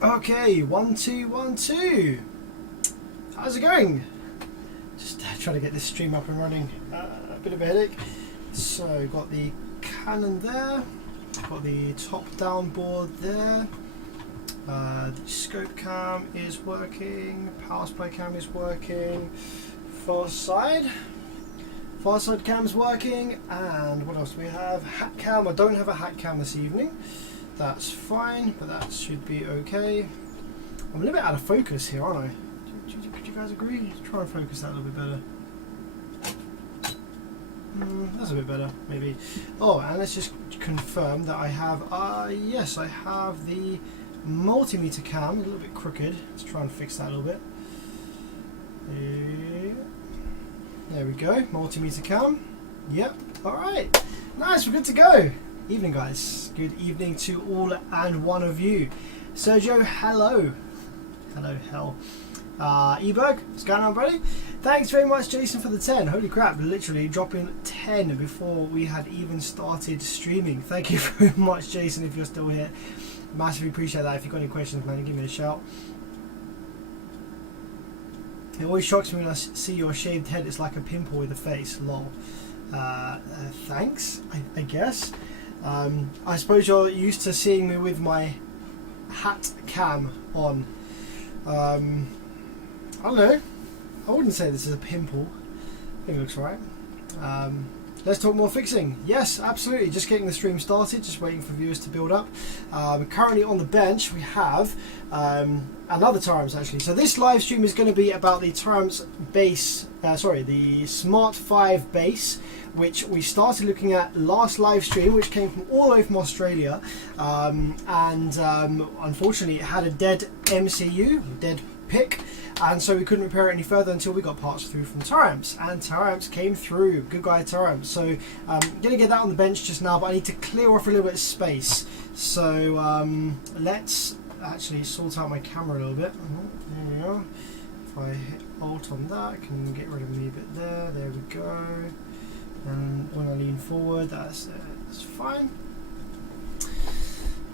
Okay, 1 2 1 2. How's it going? Just trying to get this stream up and running. A bit of a headache. So got the Canon there, got the top-down board there. The scope cam is working. Power supply cam is working. Far side cam's working. And what else do we have? Hat cam. I don't have a hat cam this evening. That's fine, but that should be okay. I'm a little bit out of focus here, aren't I? Could you guys agree? Let's try and focus that a little bit better. That's a bit better, maybe. Oh, and let's just confirm that I have, yes, I have the multimeter cam, a little bit crooked. Let's try and fix that a little bit. There we go, multimeter cam. Yep, alright. Nice, we're good to go. Evening, guys. Good evening to all and one of you. Sergio, hello. Hello, hell. Eberg, what's going on, buddy? Thanks very much, Jason, for the 10. Holy crap, literally dropping 10 before we had even started streaming. Thank you very much, Jason, if you're still here. Massively appreciate that. If you've got any questions, man, give me a shout. It always shocks me when I see your shaved head. It's like a pimple with a face. Lol. Thanks, I guess. I suppose you're used to seeing me with my hat cam on. I don't know. I wouldn't say this is a pimple. I think it looks right. Let's talk more fixing. Yes, absolutely. Just getting the stream started. Just waiting for viewers to build up. Currently on the bench we have another Taramps actually. So this live stream is going to be about the Taramps base. The Smart 5 base, which we started looking at last live stream, which came from all the way from Australia, unfortunately it had a dead MCU, dead pick, and so we couldn't repair it any further until we got parts through from Taramps, and Taramps came through. Good guy, Taramps. So I'm going to get that on the bench just now, but I need to clear off a little bit of space. So let's actually sort out my camera a little bit. There we are. If I hit Alt on that, I can get rid of me a bit there. There we go. And when I lean forward, that's fine.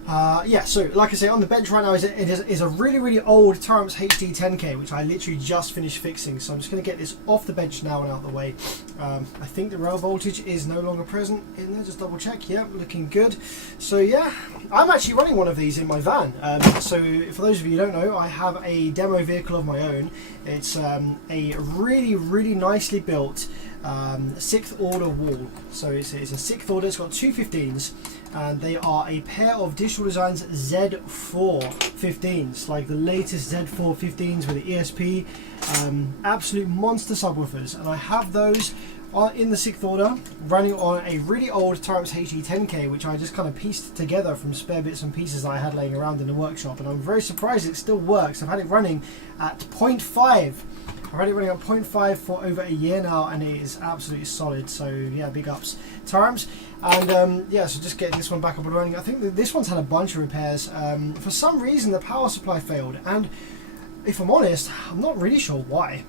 Yeah, so like I say, on the bench right now is a really old Taramps HD 10K, which I literally just finished fixing. So I'm just going to get this off the bench now and out of the way. I think the rail voltage is no longer present in there. Just double check. Yeah, looking good. So yeah, I'm actually running one of these in my van. So for those of you who don't know, I have a demo vehicle of my own. It's a really nicely built 6th order wall. So it's a 6th order. It's got two 15s. And they are a pair of Digital Designs Z4 15s, like the latest Z4 15s with the ESP, absolute monster subwoofers. And I have those in the 6th order, running on a really old Taramps HD 10K, which I just kind of pieced together from spare bits and pieces that I had laying around in the workshop. And I'm very surprised it still works. I've had it running at 0.5. I've had it running at 0.5 for over a year now, and it is absolutely solid. So yeah, big ups, Taramps. And yeah, so just getting this one back up and running. I think that this one's had a bunch of repairs. For some reason, the power supply failed, and if I'm honest, I'm not really sure why.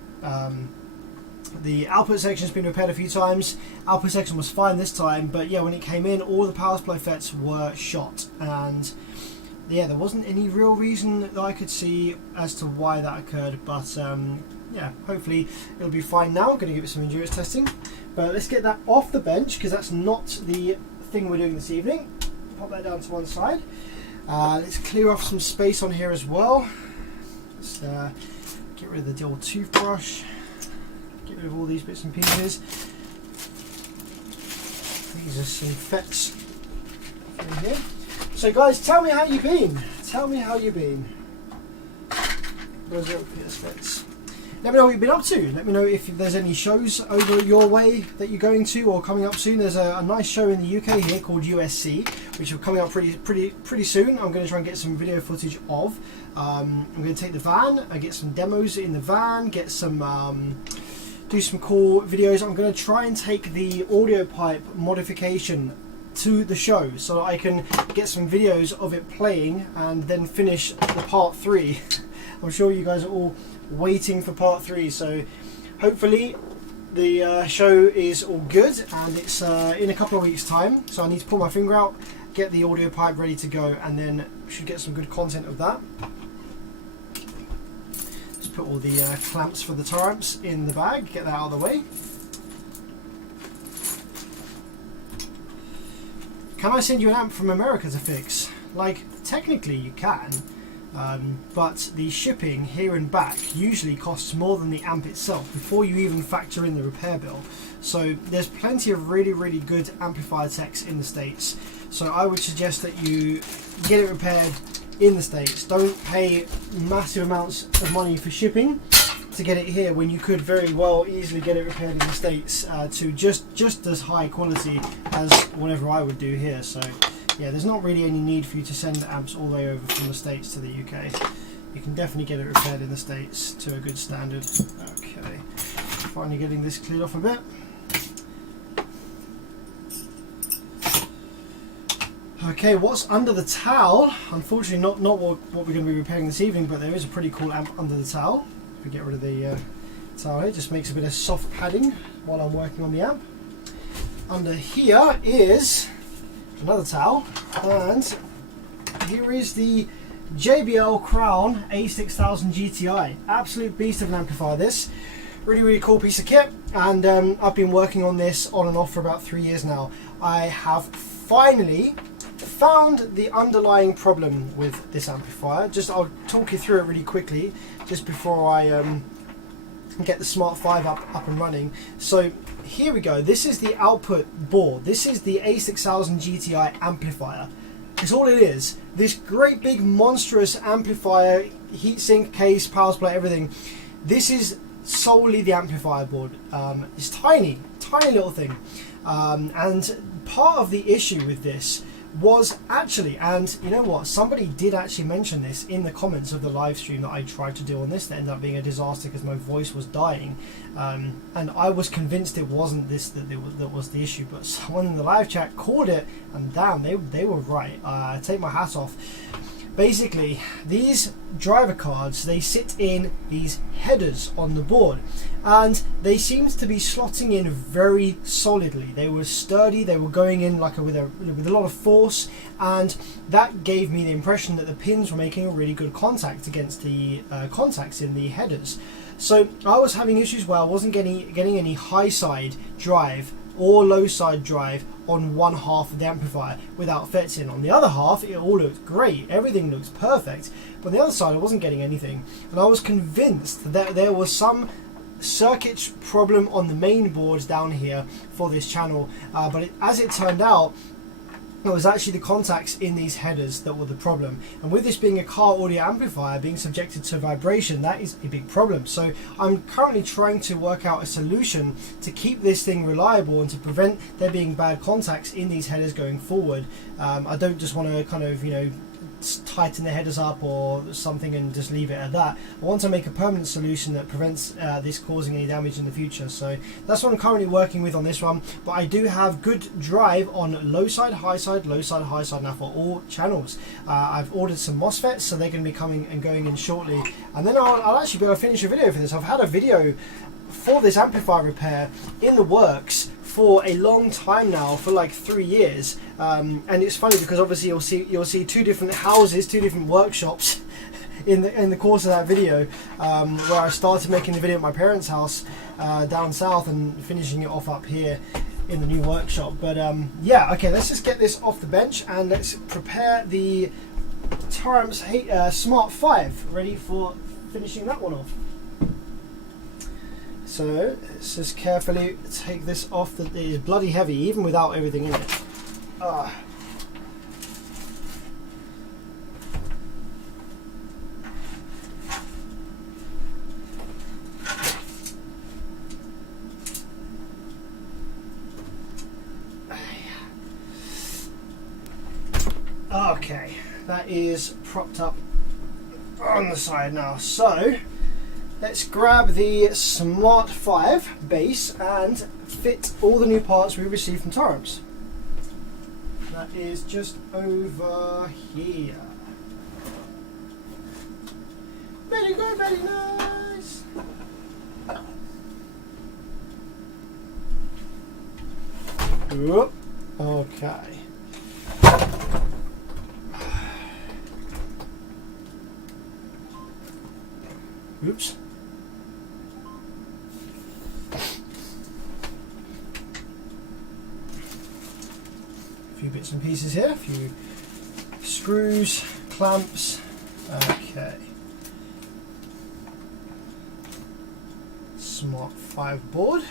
The output section's been repaired a few times. Output section was fine this time, but yeah, when it came in, all the power supply fets were shot, and yeah, there wasn't any real reason that I could see as to why that occurred. But yeah, hopefully it'll be fine now. I'm going to give it some endurance testing. But let's get that off the bench, because that's not the thing we're doing this evening. Pop that down to one side. Let's clear off some space on here as well. Let's get rid of the old toothbrush. Get rid of all these bits and pieces. These are some fets in here. So guys, tell me how you've been. Tell me how you've been. Where's the PS fets? Let me know what you've been up to. Let me know if there's any shows over your way that you're going to or coming up soon. There's a nice show in the UK here called USC, which are coming up pretty soon. I'm going to try and get some video footage of. I'm going to take the van, get some demos in the van, get some do some cool videos. I'm going to try and take the audio pipe modification to the show so that I can get some videos of it playing and then finish the part 3. I'm sure you guys are all waiting for part 3, so hopefully the show is all good, and it's in a couple of weeks time, so I need to pull my finger out, get the audio pipe ready to go, and then should get some good content of that. put all the clamps for the Taramps in the bag, get that out of the way. Can I send you an amp from America to fix? Like, technically you can, but the shipping here and back usually costs more than the amp itself before you even factor in the repair bill. So there's plenty of really good amplifier techs in the States. So I would suggest that you get it repaired in the States. Don't pay massive amounts of money for shipping to get it here when you could very well easily get it repaired in the States to just as high quality as whatever I would do here. So yeah, there's not really any need for you to send amps all the way over from the States to the UK. You can definitely get it repaired in the States to a good standard. Okay, finally getting this cleared off a bit. Okay, what's under the towel? Unfortunately not what we're going to be repairing this evening, but there is a pretty cool amp under the towel. If we get rid of the towel here, it just makes a bit of soft padding while I'm working on the amp. Under here is another towel, and here is the JBL Crown A6000 GTI. Absolute beast of an amplifier this. Really cool piece of kit, and I've been working on this on and off for about 3 years now. I have finally found the underlying problem with this amplifier. I'll talk you through it really quickly just before I get the Smart 5 up and running. So here we go. This is the output board. This is the A6000 GTI amplifier. It's all it is. This great big monstrous amplifier, heatsink, case, power supply, everything. This is solely the amplifier board. It's tiny little thing. And part of the issue with this was actually, and you know what, somebody did actually mention this in the comments of the live stream that I tried to do on this that ended up being a disaster because my voice was dying, and I was convinced it wasn't this that was the issue, but someone in the live chat called it, and damn, they were right. I take my hat off. Basically, these driver cards, they sit in these headers on the board, and they seemed to be slotting in very solidly. They were sturdy, they were going in like with a lot of force, and that gave me the impression that the pins were making a really good contact against the contacts in the headers. So I was having issues where I wasn't getting any high side drive or low side drive on one half of the amplifier without fets in. On the other half, it all looked great, everything looks perfect, but on the other side I wasn't getting anything, and I was convinced that there was some circuit problem on the main board down here for this channel, but as it turned out, it was actually the contacts in these headers that were the problem. And with this being a car audio amplifier being subjected to vibration, that is a big problem. So I'm currently trying to work out a solution to keep this thing reliable and to prevent there being bad contacts in these headers going forward. I don't just want to kind of, you know, tighten the headers up or something and just leave it at that. I want to make a permanent solution that prevents this causing any damage in the future. So that's what I'm currently working with on this one, but I do have good drive on low side, high side, low side, high side now for all channels. I've ordered some MOSFETs, so they're going to be coming and going in shortly, and then I'll actually be able to finish a video for this. I've had a video for this amplifier repair in the works for a long time now, for like 3 years, and it's funny because obviously you'll see two different houses, two different workshops in the course of that video, where I started making the video at my parents' house down south and finishing it off up here in the new workshop. But yeah, okay, let's just get this off the bench and let's prepare the Taramps Smart 5 ready for finishing that one off. So let's just carefully take this off. That it is bloody heavy, even without everything in it. Okay, that is propped up on the side now. So let's grab the Smart 5 base and fit all the new parts we received from Taramps. That is just over here. Very good, very nice. Whoop. Okay. Oops. few bits and pieces here, a few screws, clamps. Okay. Smart 5 board.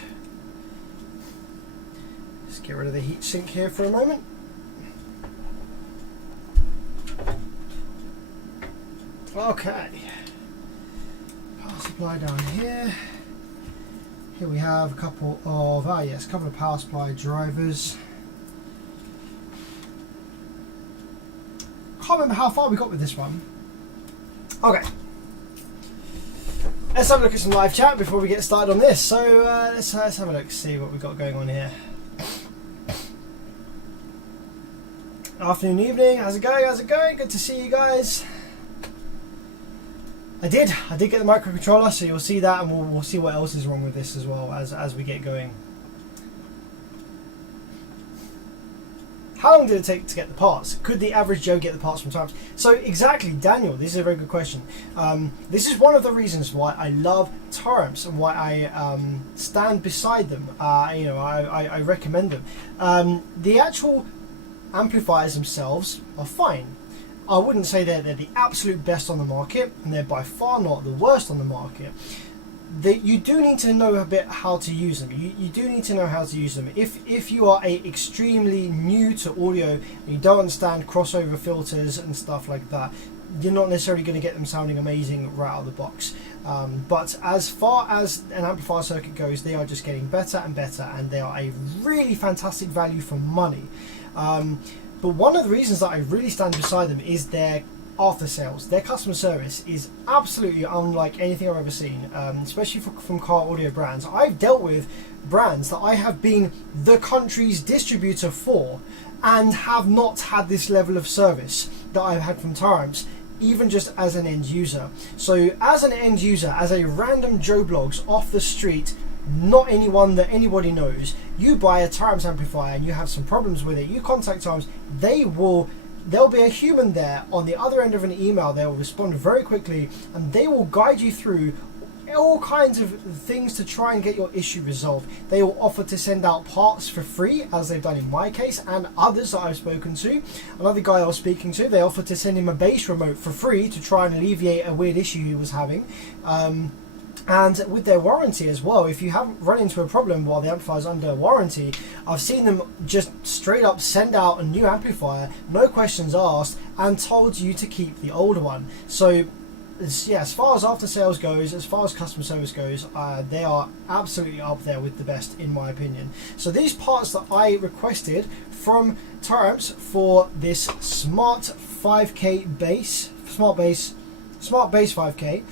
Let's get rid of the heat sink here for a moment. Okay. Power supply down here. Here we have a couple of a couple of power supply drivers. Can't remember how far we got with this one. Okay. Let's have a look at some live chat before we get started on this. So let's have a look, see what we've got going on here. Afternoon, evening, how's it going? How's it going? Good to see you guys. I did get the microcontroller, so you'll see that, and we'll see what else is wrong with this as well as we get going. How long did it take to get the parts? Could the average Joe get the parts from Taramps? So exactly, Daniel, this is a very good question. This is one of the reasons why I love Taramps and why I stand beside them. I recommend them. The actual amplifiers themselves are fine. I wouldn't say they're the absolute best on the market, and they're by far not the worst on the market. You do need to know a bit how to use them. You do need to know how to use them. If you are extremely new to audio and you don't understand crossover filters and stuff like that, you're not necessarily going to get them sounding amazing right out of the box. But as far as an amplifier circuit goes, they are just getting better and better, and they are a really fantastic value for money. But one of the reasons that I really stand beside them is their after sales. Their customer service is absolutely unlike anything I've ever seen, especially from car audio brands. I've dealt with brands that I have been the country's distributor for and have not had this level of service that I've had from Taramps, even just as an end user. So as an end user, as a random Joe Blogs off the street, not anyone that anybody knows, you buy a Taramps amplifier and you have some problems with it, you contact Taramps, there'll be a human there on the other end of an email. They will respond very quickly, and they will guide you through all kinds of things to try and get your issue resolved. They will offer to send out parts for free, as they've done in my case and others that I've spoken to. Another guy I was speaking to, they offered to send him a bass remote for free to try and alleviate a weird issue he was having. And with their warranty as well, if you haven't run into a problem while the amplifier is under warranty, I've seen them just straight up send out a new amplifier, no questions asked, and told you to keep the older one. So yeah, as far as after sales goes, as far as customer service goes, they are absolutely up there with the best, in my opinion. So these parts that I requested from Taramps for this smart 5K bass, smart bass 5K.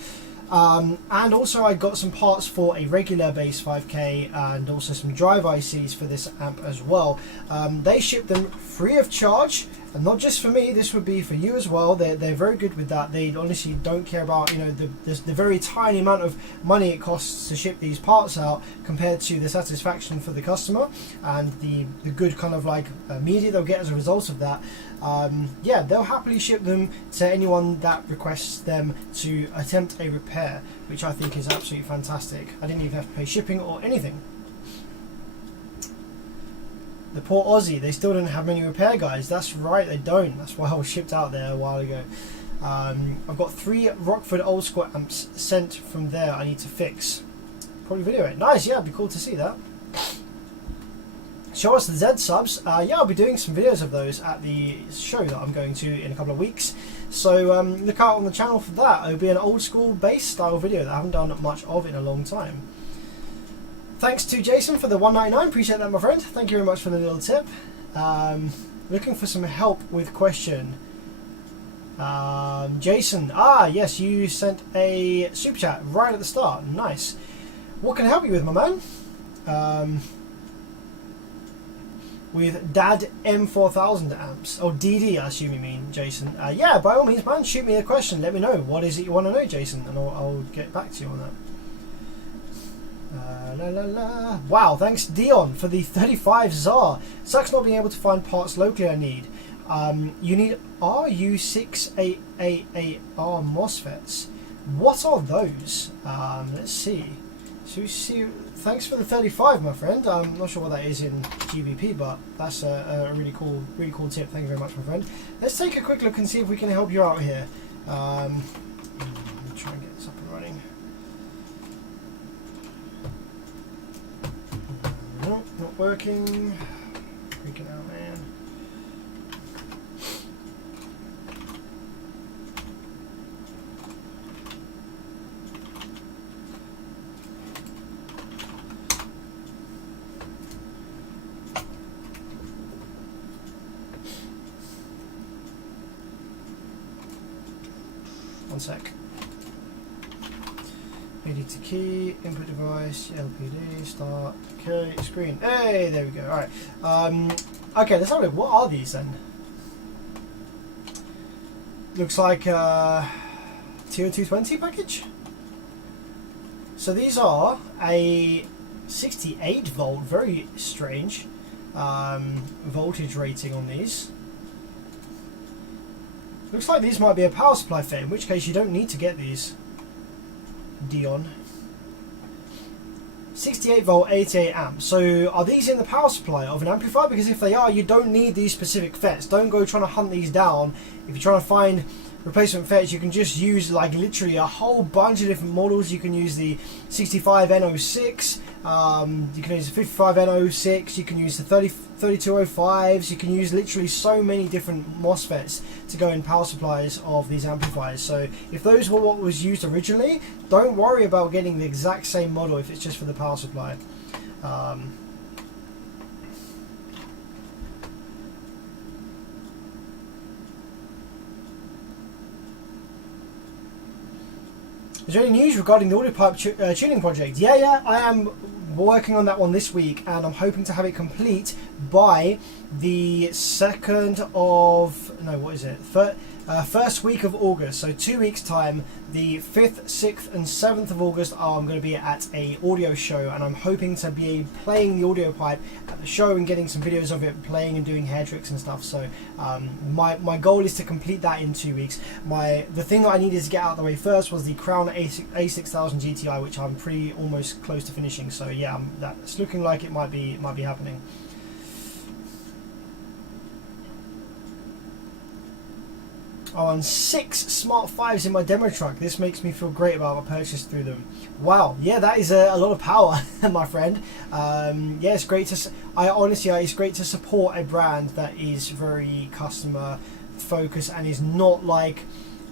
And also I got some parts for a regular bass 5K and also some drive ICs for this amp as well. They ship them free of charge, and not just for me, this would be for you as well. They're very good with that. They honestly don't care about the very tiny amount of money it costs to ship these parts out compared to the satisfaction for the customer and the good kind of like media they'll get as a result of that. Yeah, they'll happily ship them to anyone that requests them to attempt a repair, which I think is absolutely fantastic. I didn't even have to pay shipping or anything. The poor Aussie, they still don't have many repair guys. That's right, they don't. That's why I was shipped out there a while ago. I've got 3 Rockford old school amps sent from there I need to fix. Probably video it. Nice, yeah, it'd be cool to see that. Show us the Z subs. Yeah, I'll be doing some videos of those at the show that I'm going to in a couple of weeks. So look out on the channel for that. It'll be an old school bass style video that I haven't done much of in a long time. Thanks to Jason for the $1.99. Appreciate that, my friend. Thank you very much for the little tip. Looking for some help with question. Jason, yes, you sent a super chat right at the start. Nice. What can I help you with, my man? With Dad M4000 amps. Oh, DD, I assume you mean, Jason. Yeah, by all means, man, shoot me a question. Let me know. What is it you want to know, Jason? And I'll get back to you on that. Wow, thanks Dion for the 35 ZAR. Sucks not being able to find parts locally I need. You need RU688AR MOSFETs. What are those? Let's see. So we see thanks for the 35, my friend. I'm not sure what that is in GBP, but that's a really cool tip. Thank you very much, my friend. Let's take a quick look and see if we can help you out here. Let me try and get this up and running. Nope, not working. Freaking out, man. One sec. PD to key, input device, LPD, start, okay, screen. Hey, there we go. Alright. Okay, let's have a look. What are these then? Looks like a TO220 package. So these are a 68 volt, very strange voltage rating on these. Looks like these might be a power supply fit, in which case you don't need to get these. Dion. 68 volt, 88 amps. So are these in the power supply of an amplifier? Because if they are, you don't need these specific FETs. Don't go trying to hunt these down. If you're trying to find replacement FETs, you can just use like literally a whole bunch of different models. You can use the 65N06, you can use the 55N06, you can use the 3205s, you can use literally so many different MOSFETs to go in power supplies of these amplifiers. So if those were what was used originally, don't worry about getting the exact same model if it's just for the power supply. Is there any news regarding the audio pipe tuning project? Yeah, I am working on that one this week, and I'm hoping to have it complete by the 2nd of, no, what is it? First week of August, so 2 weeks time. The 5th, 6th and 7th of August I'm going to be at a audio show, and I'm hoping to be playing the audio pipe at the show and getting some videos of it playing and doing hair tricks and stuff. So my goal is to complete that in 2 weeks. The thing that I needed to get out of the way first was the Crown A6000 GTI, which I'm pretty almost close to finishing. So yeah, that's looking like it might be happening. Oh, and 6 Smart 5s in my demo truck. This makes me feel great about my purchase through them. Wow, yeah, that is a lot of power, my friend. Yeah, it's great to. It's great to support a brand that is very customer focused and is not like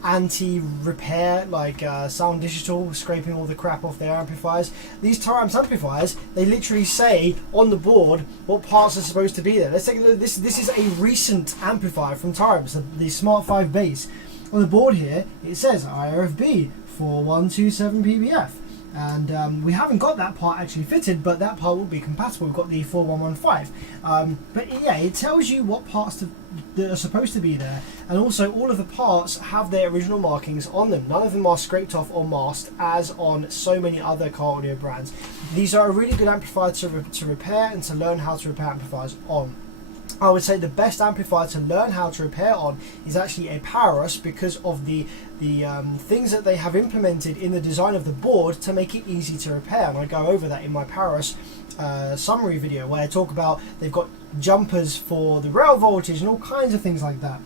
anti-repair, like Sound Digital scraping all the crap off their amplifiers. These Taramps amplifiers, they literally say on the board what parts are supposed to be there. Let's take a look. This is a recent amplifier from Taramps, the Smart 5 base. On the board here, it says IRFB 4127 PBF. And we haven't got that part actually fitted, but that part will be compatible. We've got the 4115. But yeah, it tells you what parts that are supposed to be there, and also all of the parts have their original markings on them. None of them are scraped off or masked as on so many other car audio brands. These are a really good amplifier to repair and to learn how to repair amplifiers on. I would say the best amplifier to learn how to repair on is actually a Powerus, because of the things that they have implemented in the design of the board to make it easy to repair. And I go over that in my Powerus summary video, where I talk about they've got jumpers for the rail voltage and all kinds of things like that.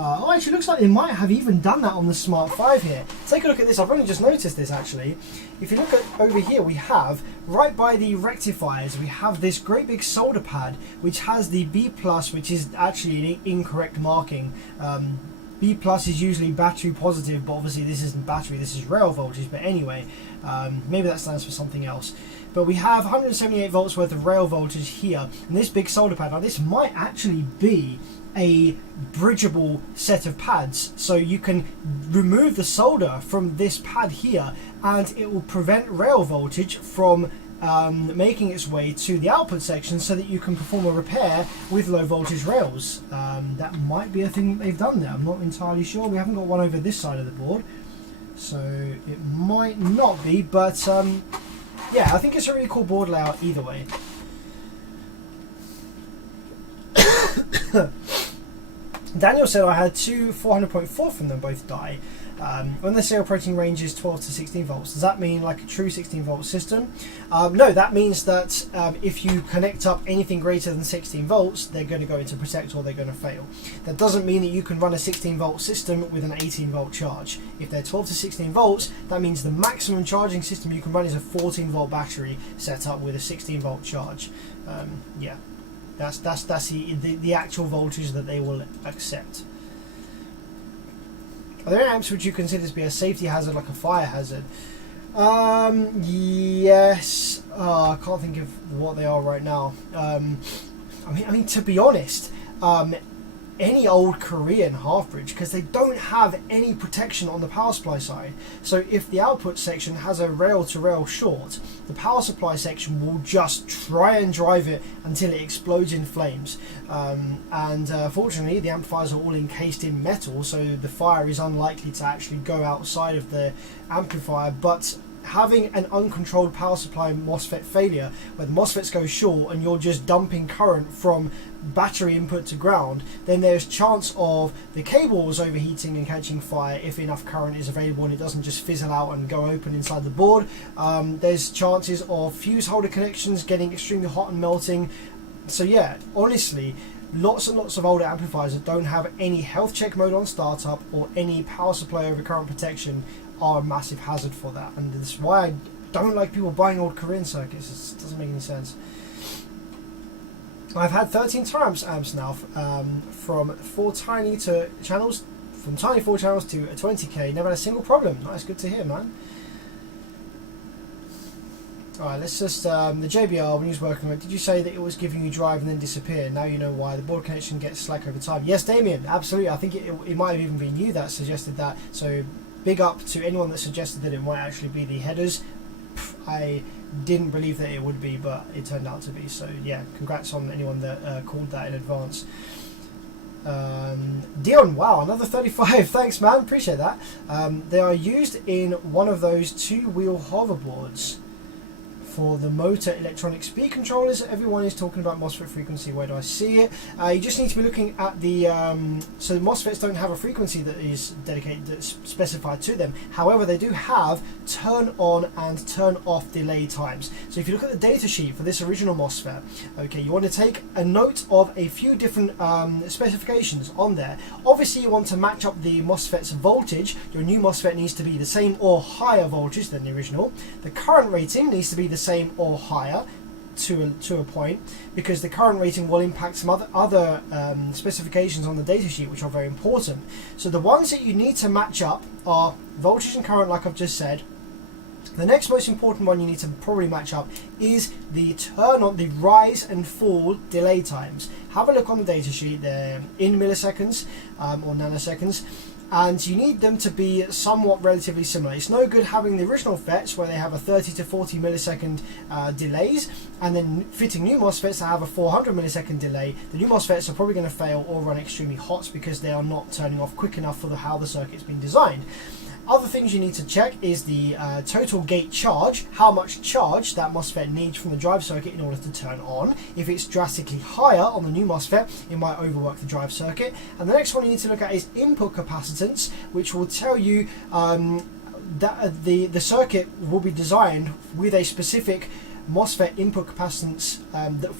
Oh, actually looks like they might have even done that on the Smart 5 here. Take a look at this. I've only just noticed this actually. If you look at over here, we have right by the rectifiers, we have this great big solder pad which has the B+, which is actually an incorrect marking. B+ is usually battery positive, but obviously this isn't battery, this is rail voltage. But anyway, maybe that stands for something else. But we have 178 volts worth of rail voltage here, and this big solder pad. Now this might actually be a bridgeable set of pads, so you can remove the solder from this pad here, and it will prevent rail voltage from making its way to the output section, so that you can perform a repair with low voltage rails. That might be a thing that they've done there. I'm not entirely sure. We haven't got one over this side of the board, so it might not be, but yeah, I think it's a really cool board layout either way. Daniel said I had two 400.4 from them, both die. When they say operating range is 12 to 16 volts, does that mean like a true 16 volt system? No, that means that if you connect up anything greater than 16 volts, they're going to go into protect or they're going to fail. That doesn't mean that you can run a 16 volt system with an 18 volt charge. If they're 12 to 16 volts, that means the maximum charging system you can run is a 14 volt battery set up with a 16 volt charge. Yeah, that's the actual voltage that they will accept. Are there any amps which you consider to be a safety hazard, like a fire hazard? Yes. I can't think of what they are right now. I mean, to be honest, any old Korean half bridge, because they don't have any protection on the power supply side. So if the output section has a rail to rail short, the power supply section will just try and drive it until it explodes in flames. Fortunately, the amplifiers are all encased in metal, so the fire is unlikely to actually go outside of the amplifier. But having an uncontrolled power supply MOSFET failure, where the MOSFETs go short and you're just dumping current from battery input to ground, then there's chance of the cables overheating and catching fire if enough current is available and it doesn't just fizzle out and go open inside the board. There's chances of fuse holder connections getting extremely hot and melting. So yeah, honestly, lots and lots of older amplifiers that don't have any health check mode on startup or any power supply over current protection are a massive hazard for that, and that's why I don't like people buying old Korean circuits. It doesn't make any sense. I've had 13 Taramps amps now, from 4 tiny to channels, from tiny 4 channels to a 20k. Never had a single problem. That's good to hear, man. Alright, let's just, the JBR, when he was working on it, did you say that it was giving you drive and then disappear? Now you know why. The board connection gets slack over time. Yes, Damien, absolutely. I think it might have even been you that suggested that, so big up to anyone that suggested that it might actually be the headers. I didn't believe that it would be, but it turned out to be. So yeah, congrats on anyone that called that in advance. Dion, wow, another 35. Thanks, man, appreciate that. They are used in one of those 2-wheel hoverboards for the motor electronic speed controllers. Everyone is talking about MOSFET frequency. Where do I see it? You just need to be looking at the so the MOSFETs don't have a frequency that is dedicated, that's specified to them. However, they do have turn on and turn off delay times. So if you look at the data sheet for this original MOSFET, okay, you want to take a note of a few different specifications on there. Obviously, you want to match up the MOSFET's voltage. Your new MOSFET needs to be the same or higher voltage than the original. The current rating needs to be the same or higher to a point, because the current rating will impact some other specifications on the datasheet, which are very important. So the ones that you need to match up are voltage and current, like I've just said. The next most important one you need to probably match up is the turn on, the rise and fall delay times. Have a look on the datasheet. They're in milliseconds or nanoseconds, and you need them to be somewhat relatively similar. It's no good having the original FETs where they have a 30 to 40 millisecond delays, and then fitting new MOSFETs that have a 400 millisecond delay. The new MOSFETs are probably going to fail or run extremely hot because they are not turning off quick enough for how the circuit's been designed. Other things you need to check is the total gate charge, how much charge that MOSFET needs from the drive circuit in order to turn on. If it's drastically higher on the new MOSFET, it might overwork the drive circuit. And the next one you need to look at is input capacitance, which will tell you that the circuit will be designed with a specific MOSFET input capacitance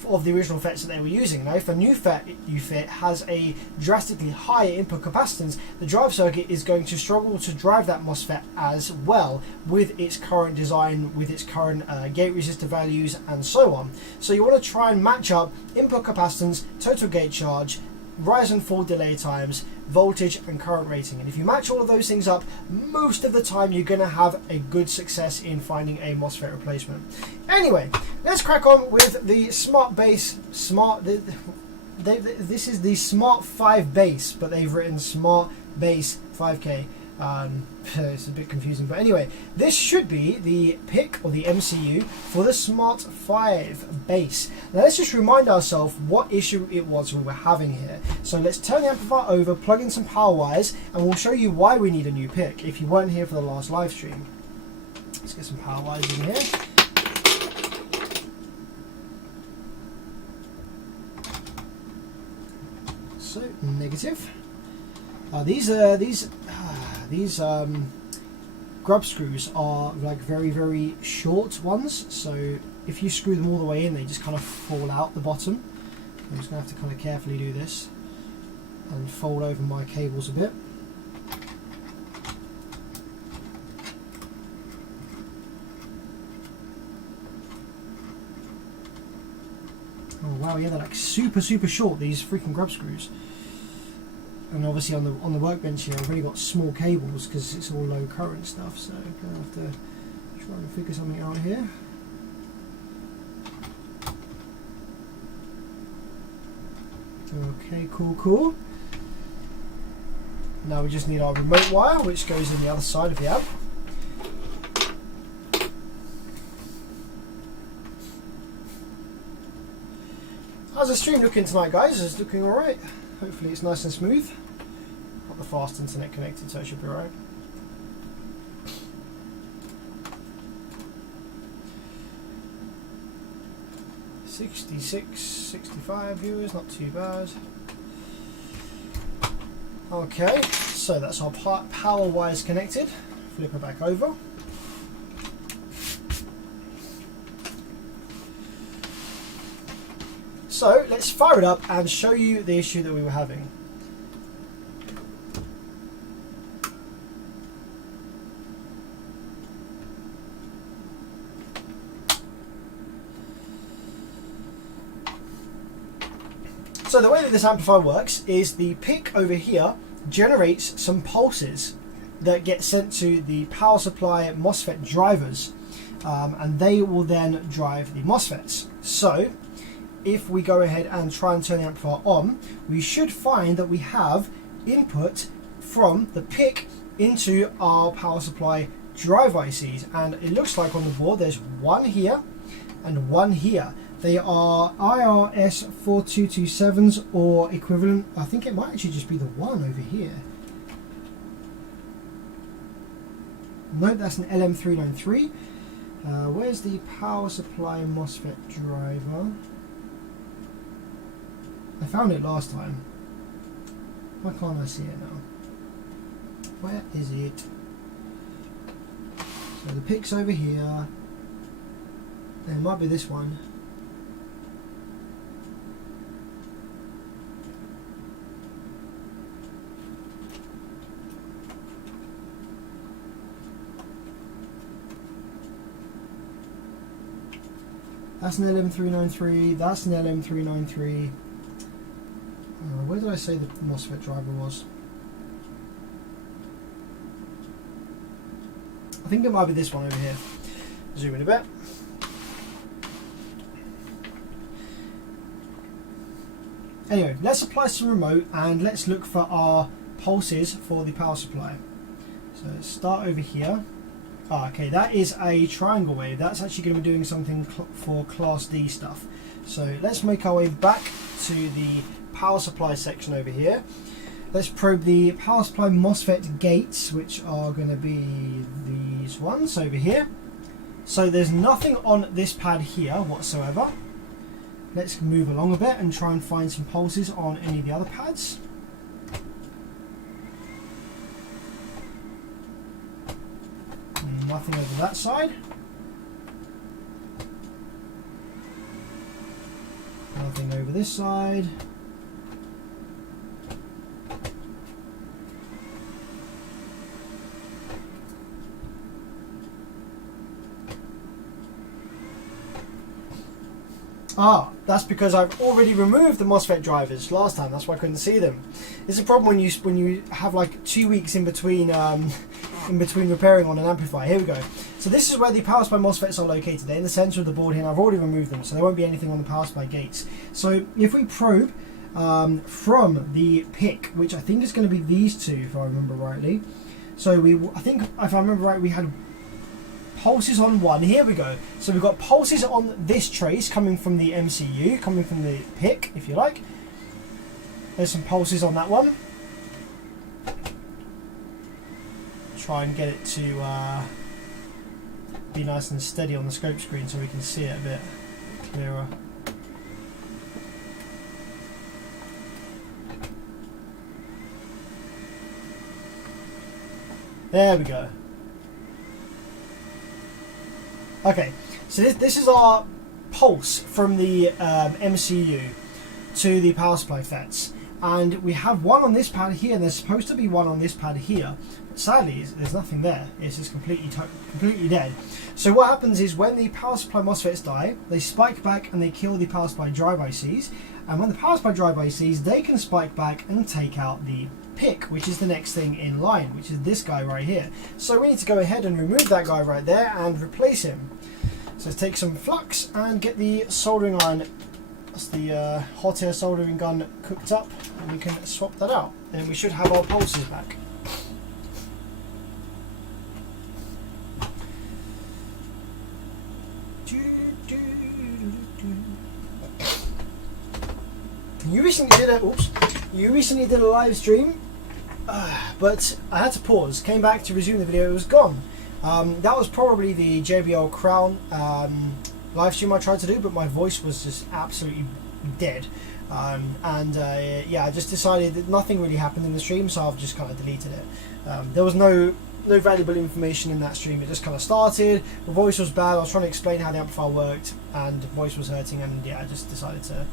of the original FETs that they were using. Now, if a new FET you fit has a drastically higher input capacitance, the drive circuit is going to struggle to drive that MOSFET as well with its current design, with its current gate resistor values, and so on. So you want to try and match up input capacitance, total gate charge, rise and fall delay times, voltage and current rating. And if you match all of those things up, most of the time you're going to have a good success in finding a MOSFET replacement. Anyway, let's crack on with the smart base. This is the Smart 5 base, but they've written Smart Base 5K. It's a bit confusing, but anyway, this should be the PIC or the MCU for the Smart 5 base. Now let's just remind ourselves what issue it was we were having here. So let's turn the amplifier over, plug in some power wires, and we'll show you why we need a new PIC if you weren't here for the last live stream. Let's get some power wires in here. So, negative. These grub screws are like very short ones, so if you screw them all the way in, they just kind of fall out the bottom. I'm just going to have to kind of carefully do this and fold over my cables a bit. Oh wow, yeah, they're like super short, these freaking grub screws. And obviously on the workbench here, I've only got small cables because it's all low current stuff, so I'm going to have to try and figure something out here. Okay, cool. Now we just need our remote wire, which goes in the other side of the amp. How's the stream looking tonight, guys? Is it looking alright? Hopefully it's nice and smooth. Got the fast internet connected, so it should be alright. $66.65 viewers, not too bad. Okay, so that's our power wires connected. Flip it back over. So let's fire it up and show you the issue that we were having. So the way that this amplifier works is the pick over here generates some pulses that get sent to the power supply MOSFET drivers, and they will then drive the MOSFETs. So if we go ahead and try and turn the amplifier on, we should find that we have input from the pick into our power supply drive ICs, and it looks like on the board there's one here and one here. They are IRS 4227s or equivalent. I think it might actually just be the one over here. Nope, that's an LM393. Where's the power supply MOSFET driver? I found it last time. Why can't I see it now? Where is it? So the pick's over here. There might be this one. That's an LM393, that's an LM393. Where did I say the MOSFET driver was? I think it might be this one over here. Zoom in a bit. Anyway, let's apply some remote and let's look for our pulses for the power supply. So let's start over here. Okay, that is a triangle wave. That's actually going to be doing something for Class D stuff. So let's make our way back to the power supply section over here. Let's probe the power supply MOSFET gates, which are going to be these ones over here. So there's nothing on this pad here whatsoever. Let's move along a bit and try and find some pulses on any of the other pads. Nothing over that side. Nothing over this side. Ah, that's because I've already removed the MOSFET drivers last time. That's why I couldn't see them. It's a problem when you have like 2 weeks in between repairing on an amplifier. Here we go. So this is where the power supply MOSFETs are located. They're in the center of the board here, and I've already removed them, so there won't be anything on the power supply gates. So if we probe from the pick, which I think is going to be these two, if I remember rightly. So I think if I remember right, we had pulses on one. Here we go. So we've got pulses on this trace coming from the MCU, coming from the pick, if you like. There's some pulses on that one. Try and get it to be nice and steady on the scope screen so we can see it a bit clearer. There we go. Okay, so this is our pulse from the MCU to the power supply fets, and we have one on this pad here, and there's supposed to be one on this pad here, but sadly there's nothing there. It's just completely dead. So what happens is when the power supply MOSFETs die, they spike back and they kill the power supply drive ICs, and when the power supply drive ICs, they can spike back and take out the pick, which is the next thing in line, which is this guy right here. So we need to go ahead and remove that guy right there and replace him. So let's take some flux and get the soldering iron, that's the hot air soldering gun, cooked up, and we can swap that out, and we should have our pulses back. You recently did a live stream, but I had to pause, came back to resume the video, it was gone. That was probably the JBL Crown live stream I tried to do, but my voice was just absolutely dead. Yeah, I just decided that nothing really happened in the stream, so I've just kind of deleted it. There was no valuable information in that stream. It just kind of started, the voice was bad, I was trying to explain how the amplifier worked, and the voice was hurting, and yeah, I just decided to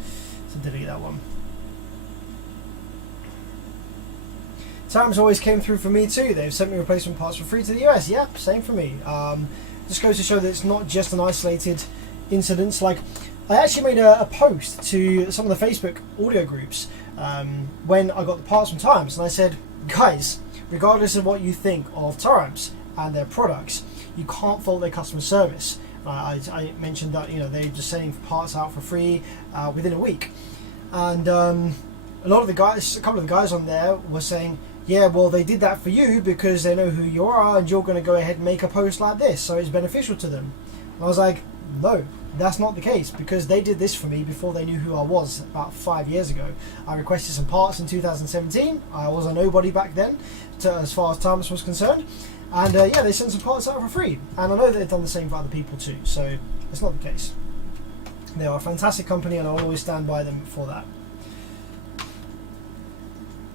delete that one. Taramps always came through for me too. They've sent me replacement parts for free to the US. Yep, same for me. Just goes to show that it's not just an isolated incident. Like, I actually made a post to some of the Facebook audio groups when I got the parts from Taramps, and I said, guys, regardless of what you think of Taramps and their products, you can't fault their customer service. I mentioned that, you know, they're just sending parts out for free within a week, and a couple of the guys on there were saying, yeah, well, they did that for you because they know who you are, and you're going to go ahead and make a post like this, so it's beneficial to them. And I was like, no, that's not the case, because they did this for me before they knew who I was about 5 years ago. I requested some parts in 2017. I was a nobody back then, as far as Taramps was concerned. And yeah, they sent some parts out for free, and I know they've done the same for other people too, so it's not the case. They are a fantastic company, and I'll always stand by them for that.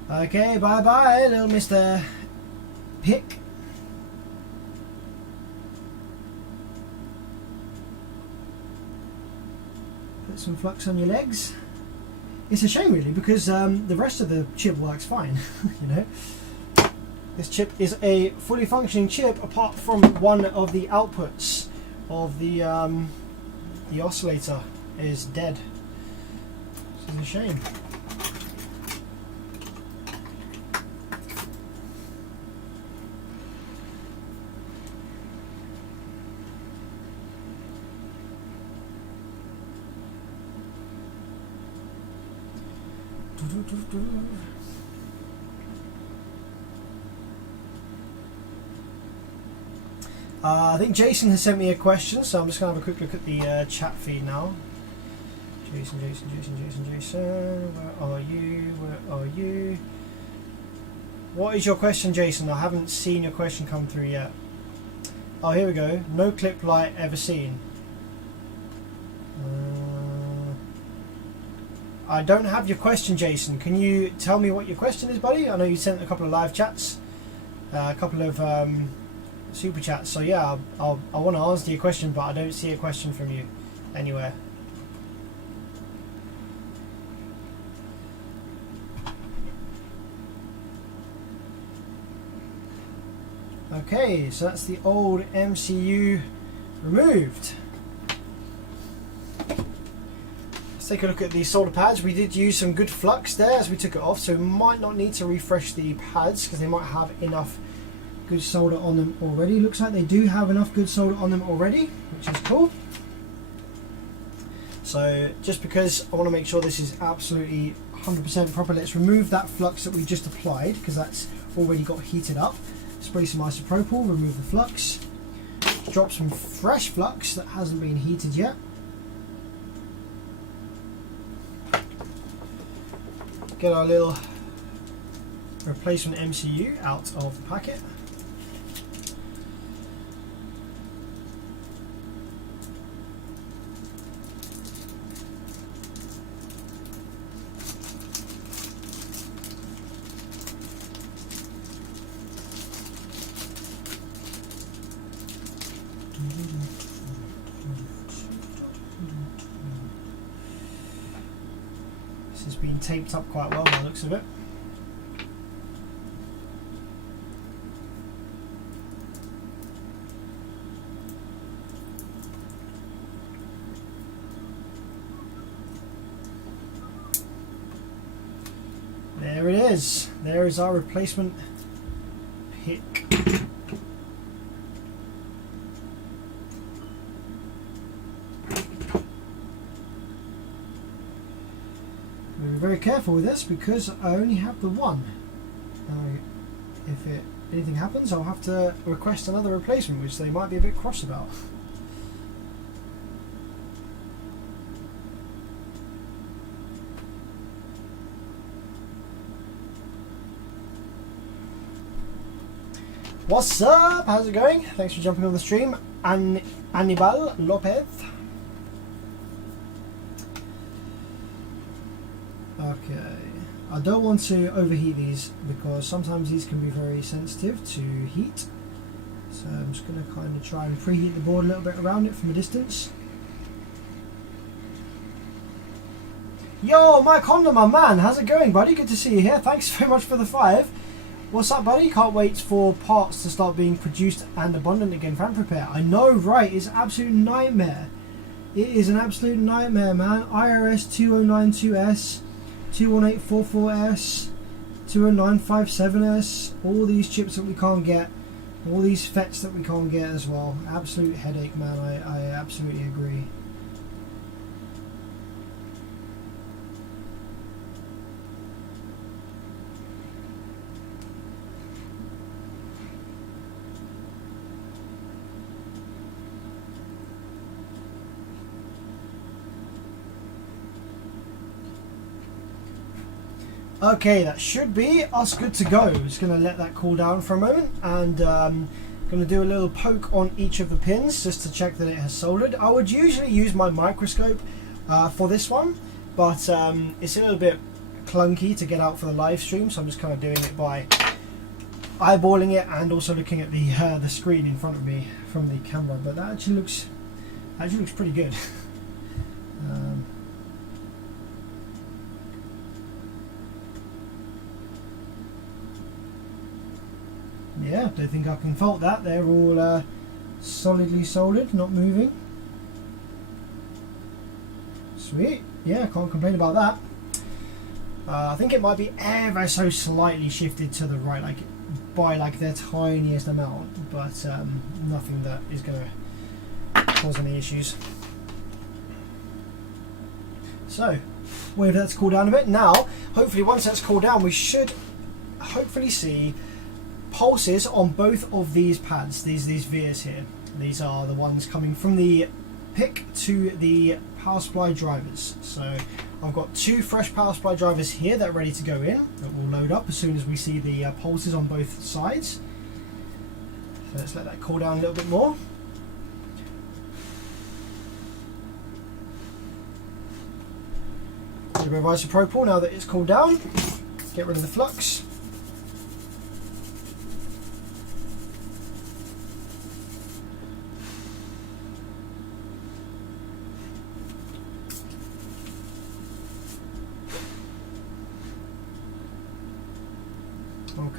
Okay, bye bye, little Mr. Pick. Put some flux on your legs. It's a shame, really, because the rest of the chip works fine. You know. This chip is a fully functioning chip, apart from one of the outputs of the oscillator is dead. This is a shame. I think Jason has sent me a question, so I'm just going to have a quick look at the chat feed now. Jason, where are you? Where are you? What is your question, Jason? I haven't seen your question come through yet. Oh, here we go. No clip light ever seen. I don't have your question, Jason. Can you tell me what your question is, buddy? I know you sent a couple of live chats, a couple of super chats. So yeah, I want to answer your question, but I don't see a question from you anywhere. Okay, so that's the old MCU removed. Let's take a look at the solder pads. We did use some good flux there as we took it off, so we might not need to refresh the pads because they might have enough good solder on them already. Looks like they do have enough good solder on them already, which is cool. So just because I want to make sure this is absolutely 100% proper, let's remove that flux that we just applied because that's already got heated up. Spray some isopropyl, remove the flux, drop some fresh flux that hasn't been heated yet. Get our little replacement MCU out of the packet. taped up quite well by the looks of it. There it is. There is our replacement pick. Be very careful with this because I only have the one. If anything happens, I'll have to request another replacement, which they might be a bit cross about. What's up? How's it going? Thanks for jumping on the stream. Anibal Lopez. Okay. I don't want to overheat these because sometimes these can be very sensitive to heat. So I'm just going to kind of try and preheat the board a little bit around it from a distance. Yo, Mike Honda, my man. How's it going, buddy? Good to see you here. Thanks very much for the 5. What's up, buddy? Can't wait for parts to start being produced and abundant again for Amplifier. I know, right? It's an absolute nightmare. It is an absolute nightmare, man. IRS 2092S, 21844S, 20957S, all these chips that we can't get, all these fets that we can't get as well. Absolute headache, man. I absolutely agree. Okay, that should be us good to go. Just going to let that cool down for a moment and going to do a little poke on each of the pins just to check that it has soldered. I would usually use my microscope for this one, but it's a little bit clunky to get out for the live stream, so I'm just kind of doing it by eyeballing it and also looking at the screen in front of me from the camera. But that actually looks pretty good. Yeah, don't think I can fault that. They're all solidly soldered, not moving. Sweet. Yeah, can't complain about that. I think it might be ever so slightly shifted to the right, like by like their tiniest amount, but nothing that is going to cause any issues. So, wait for that to cool down a bit. Now, hopefully once that's cooled down, we should hopefully see pulses on both of these pads, these vias here. These are the ones coming from the pick to the power supply drivers. So I've got 2 fresh power supply drivers here that are ready to go in, that will load up as soon as we see the pulses on both sides. So let's let that cool down a little bit more. A little bit of isopropyl now that it's cooled down. Get rid of the flux.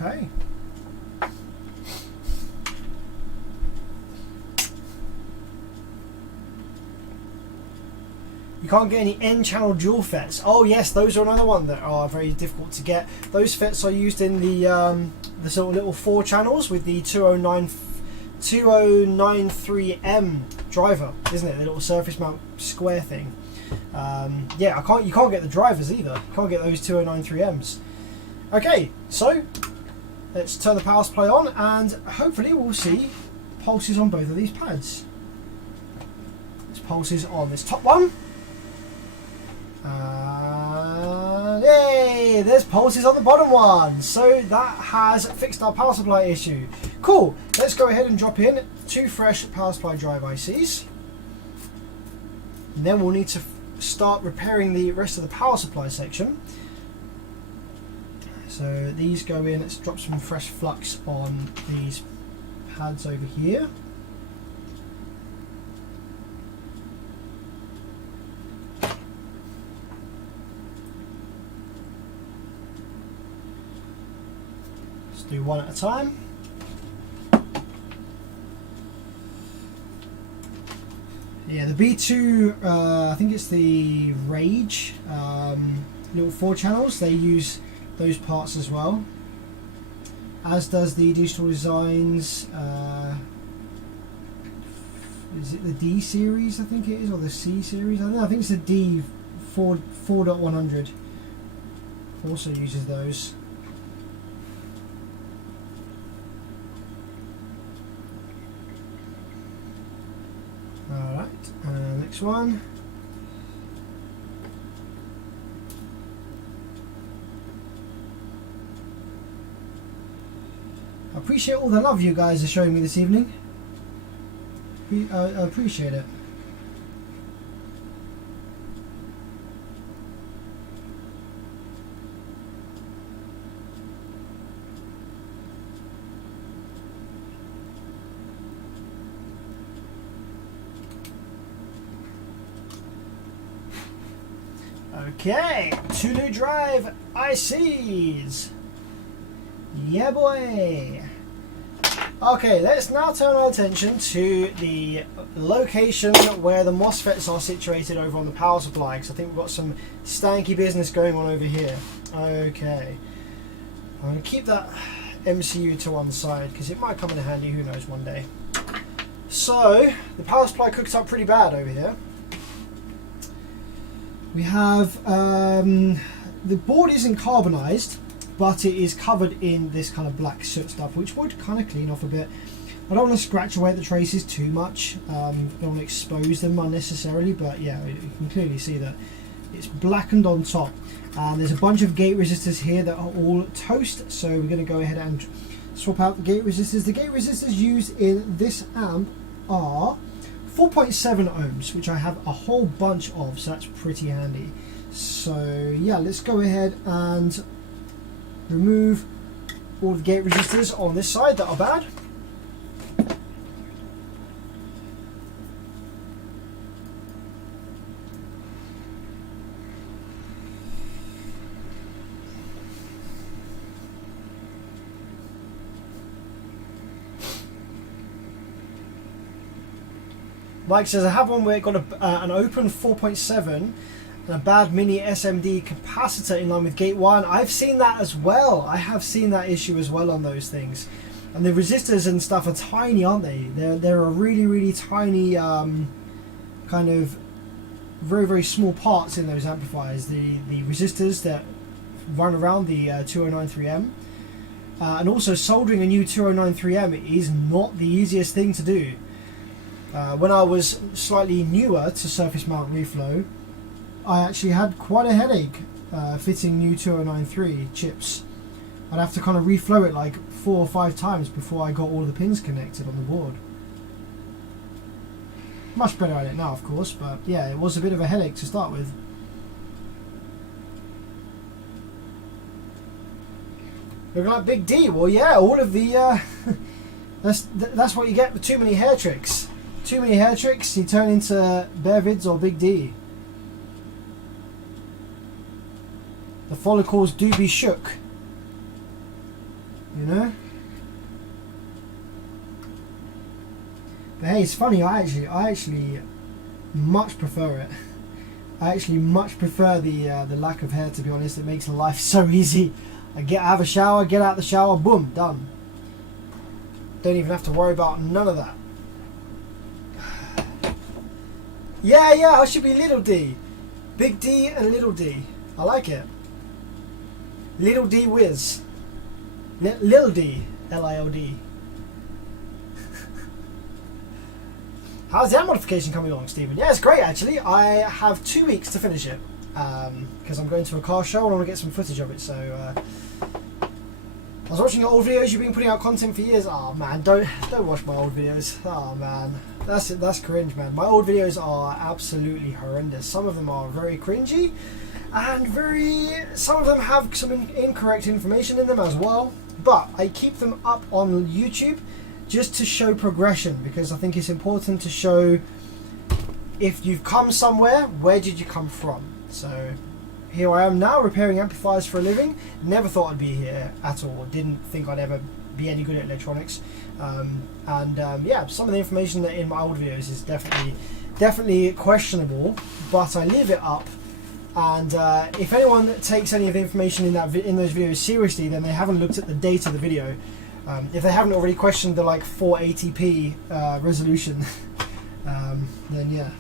Okay. You can't get any N-channel dual fets. Oh yes, those are another one that are very difficult to get. Those fets are used in the sort of little 4 channels with the 2093M driver, isn't it? The little surface mount square thing. Yeah, you can't get the drivers either. You can't get those 2093Ms. Okay, so let's turn the power supply on and hopefully we'll see pulses on both of these pads. There's pulses on this top one. And yay! There's pulses on the bottom one. So that has fixed our power supply issue. Cool. Let's go ahead and drop in 2 fresh power supply drive ICs. And then we'll need to start repairing the rest of the power supply section. So these go in, let's drop some fresh flux on these pads over here. Let's do one at a time. Yeah, the B2, I think it's the Rage little 4 channels. They use those parts as well, as does the Digital Designs. Is it the D series? I think it is, or the C series. I don't know. I think it's the D 4.100. Also uses those. Alright, next one. I appreciate all the love you guys are showing me this evening. I appreciate it. Okay, 2 new drive ICs. Yeah, boy. Okay, let's now turn our attention to the location where the MOSFETs are situated over on the power supply, because I think we've got some stanky business going on over here. Okay, I'm going to keep that MCU to one side because it might come in handy, who knows, one day. So, the power supply cooks up pretty bad over here. We have, the board isn't carbonized, but it is covered in this kind of black soot stuff, which would kind of clean off a bit. I don't want to scratch away at the traces too much. I don't want to expose them unnecessarily, but yeah, you can clearly see that it's blackened on top. There's a bunch of gate resistors here that are all toast, so we're going to go ahead and swap out the gate resistors. The gate resistors used in this amp are 4.7 ohms, which I have a whole bunch of, so that's pretty handy. So yeah, let's go ahead and remove all the gate resistors on this side that are bad. Mike says, I have one where it got an open 4.7 and a bad mini SMD capacitor in line with gate 1. I've seen that as well. I have seen that issue as well on those things. And the resistors and stuff are tiny, aren't they? They're a really, really tiny kind of very, very small parts in those amplifiers. The resistors that run around the 2093M. And also soldering a new 2093M is not the easiest thing to do. When I was slightly newer to surface mount reflow, I actually had quite a headache fitting new 2093 chips. I'd have to kind of reflow it like 4 or 5 times before I got all the pins connected on the board. Much better at it now, of course, but yeah, it was a bit of a headache to start with. Looking like Big D. Well, yeah, all of the that's what you get with too many hair tricks. Too many hair tricks, you turn into Bearvids or Big D. The follicles do be shook, you know. But hey, it's funny. I actually much prefer it. I actually much prefer the lack of hair. To be honest, it makes life so easy. I have a shower, get out the shower, boom, done. Don't even have to worry about none of that. Yeah, I should be Little D. Big D and Little D. I like it. Little D Wiz. Lil D. L-I-L-D. How's that modification coming along, Stephen? Yeah, it's great actually. I have 2 weeks to finish it. Because I'm going to a car show and I want to get some footage of it, so... I was watching your old videos. You've been putting out content for years. Oh man, don't watch my old videos. Oh man, that's cringe, man. My old videos are absolutely horrendous. Some of them are very cringy, and some of them have some incorrect information in them as well. But I keep them up on YouTube just to show progression, because I think it's important to show if you've come somewhere, where did you come from. So here I am now repairing amplifiers for a living. Never thought I'd be here at all. Didn't think I'd ever be any good at electronics. Yeah, some of the information that in my old videos is definitely questionable, but I leave it up. And if anyone takes any of the information in those videos seriously, then they haven't looked at the data of the video. If they haven't already questioned the like 480p resolution, then yeah.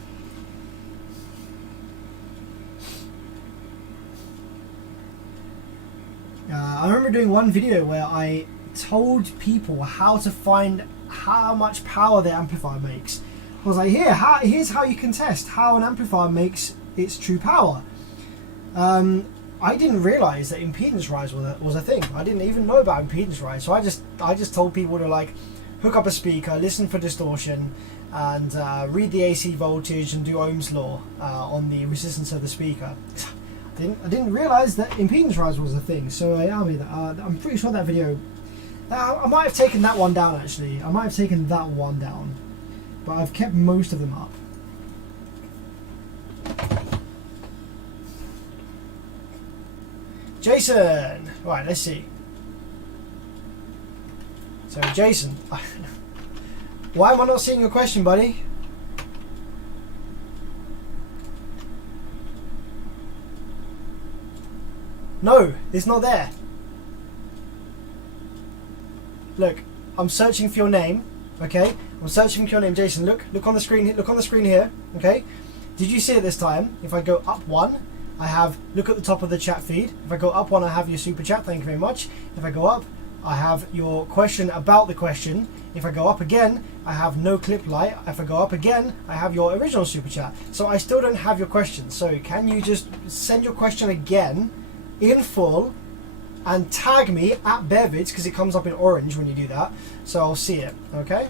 I remember doing one video where I told people how to find how much power the amplifier makes. I was like, here's how you can test how an amplifier makes its true power. I didn't realize that impedance rise was a thing. I didn't even know about impedance rise, so I just told people to like hook up a speaker, listen for distortion, and read the AC voltage and do Ohm's law on the resistance of the speaker. I didn't realize that impedance rise was a thing. So I'm pretty sure that video. I might have taken that one down actually. I might have taken that one down, but I've kept most of them up. Jason! Right, let's see. So, Jason, why am I not seeing your question, buddy? No, it's not there. Look, I'm searching for your name, okay? I'm searching for your name, Jason. Look on the screen. Look on the screen here, okay? Did you see it this time? If I go up one, I have, look at the top of the chat feed. If I go up one, I have your super chat, thank you very much. If I go up, I have your question about the question. If I go up again, I have no clip light. If I go up again, I have your original super chat. So I still don't have your question. So can you just send your question again in full and tag me at Bevids, because it comes up in orange when you do that. So I'll see it, okay?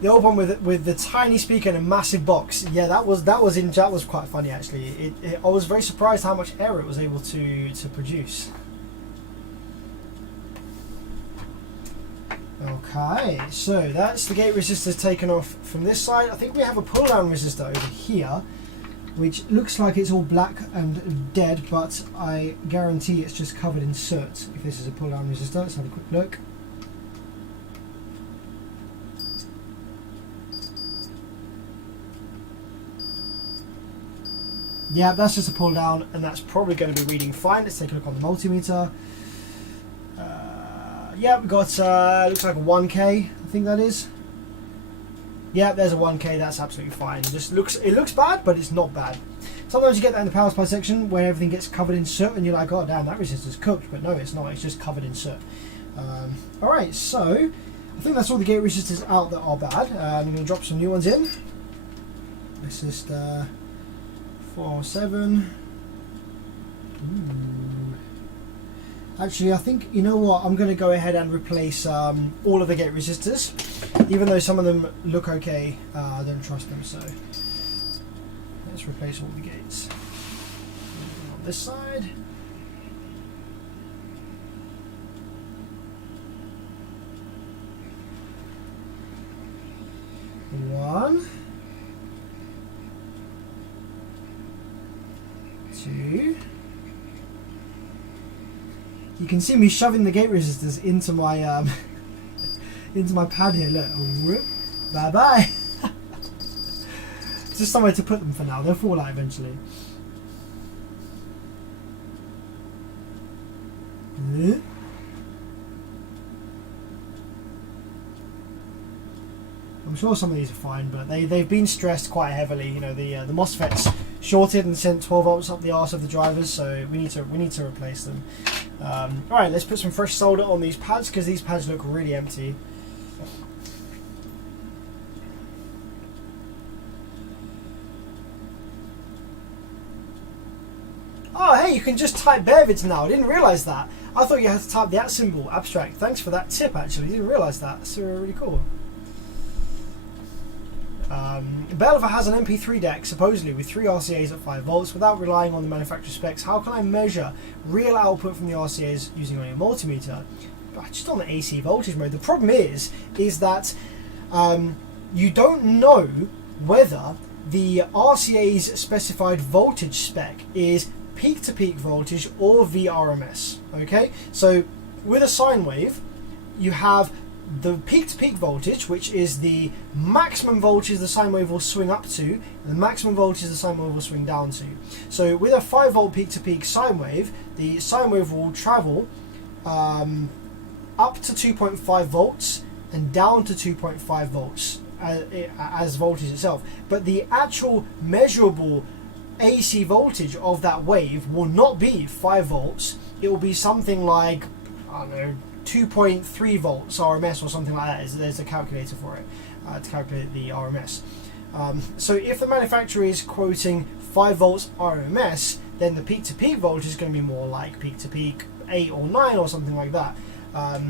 The old one with the tiny speaker and a massive box. Yeah, that was quite funny actually. I was very surprised how much air it was able to produce. Okay, so that's the gate resistors taken off from this side. I think we have a pull down resistor over here, which looks like it's all black and dead, but I guarantee it's just covered in soot. If this is a pull down resistor, let's have a quick look. Yeah, that's just a pull down, and that's probably going to be reading fine. Let's take a look on the multimeter. Yeah, we've got, looks like a 1K, I think that is. Yeah, there's a 1K, that's absolutely fine. It looks bad, but it's not bad. Sometimes you get that in the power supply section where everything gets covered in soot, and you're like, oh damn, that resistor's cooked. But no, it's not, it's just covered in soot. Alright, so I think that's all the gate resistors out that are bad. I'm going to drop some new ones in. Resistor 407. Actually, I think, you know what, I'm going to go ahead and replace all of the gate resistors. Even though some of them look okay, I don't trust them, so let's replace all the gates. On this side. One. Two. You can see me shoving the gate resistors into my into my pad here. Look, bye bye. It's just somewhere to put them for now. They'll fall out eventually. I'm sure some of these are fine, but they've been stressed quite heavily. You know, the Mosfets shorted and sent 12 volts up the arse of the drivers, so we need to replace them. Alright, let's put some fresh solder on these pads because these pads look really empty. Oh hey, you can just type Bevids now. I didn't realise that. I thought you had to type the @ symbol, abstract. Thanks for that tip actually, I didn't realise that. That's really cool. Belva has an MP3 deck supposedly with 3 RCAs at 5 volts without relying on the manufacturer specs. How can I measure real output from the RCAs using only a multimeter? Just on the AC voltage mode. The problem is that you don't know whether the RCA's specified voltage spec is peak-to-peak voltage or VRMS. Okay, so with a sine wave, you have the peak-to-peak voltage, which is the maximum voltage the sine wave will swing up to, and the maximum voltage the sine wave will swing down to. So with a 5 volt peak-to-peak sine wave, the sine wave will travel up to 2.5 volts and down to 2.5 volts as voltage itself. But the actual measurable AC voltage of that wave will not be 5 volts. It will be something like, I don't know, 2.3 volts RMS or something like that. There's a calculator for it to calculate the RMS. So if the manufacturer is quoting 5 volts RMS, then the peak-to-peak voltage is going to be more like peak-to-peak 8 or 9 or something like that. But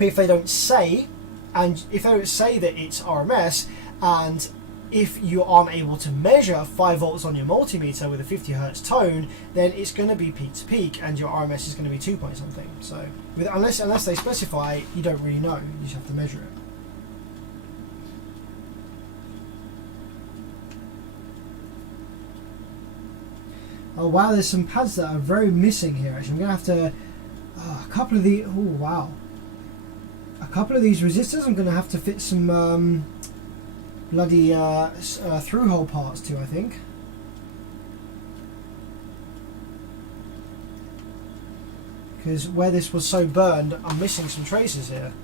if they don't say, that it's RMS, and if you aren't able to measure 5 volts on your multimeter with a 50 hertz tone, then it's going to be peak to peak, and your RMS is going to be 2 point something. So, unless they specify, you don't really know. You just have to measure it. Oh wow, there's some pads that are very missing here. Actually, I'm going to have to a couple of the. Oh wow, a couple of these resistors. I'm going to have to fit some. Bloody through hole parts too, I think. Because where this was so burned, I'm missing some traces here.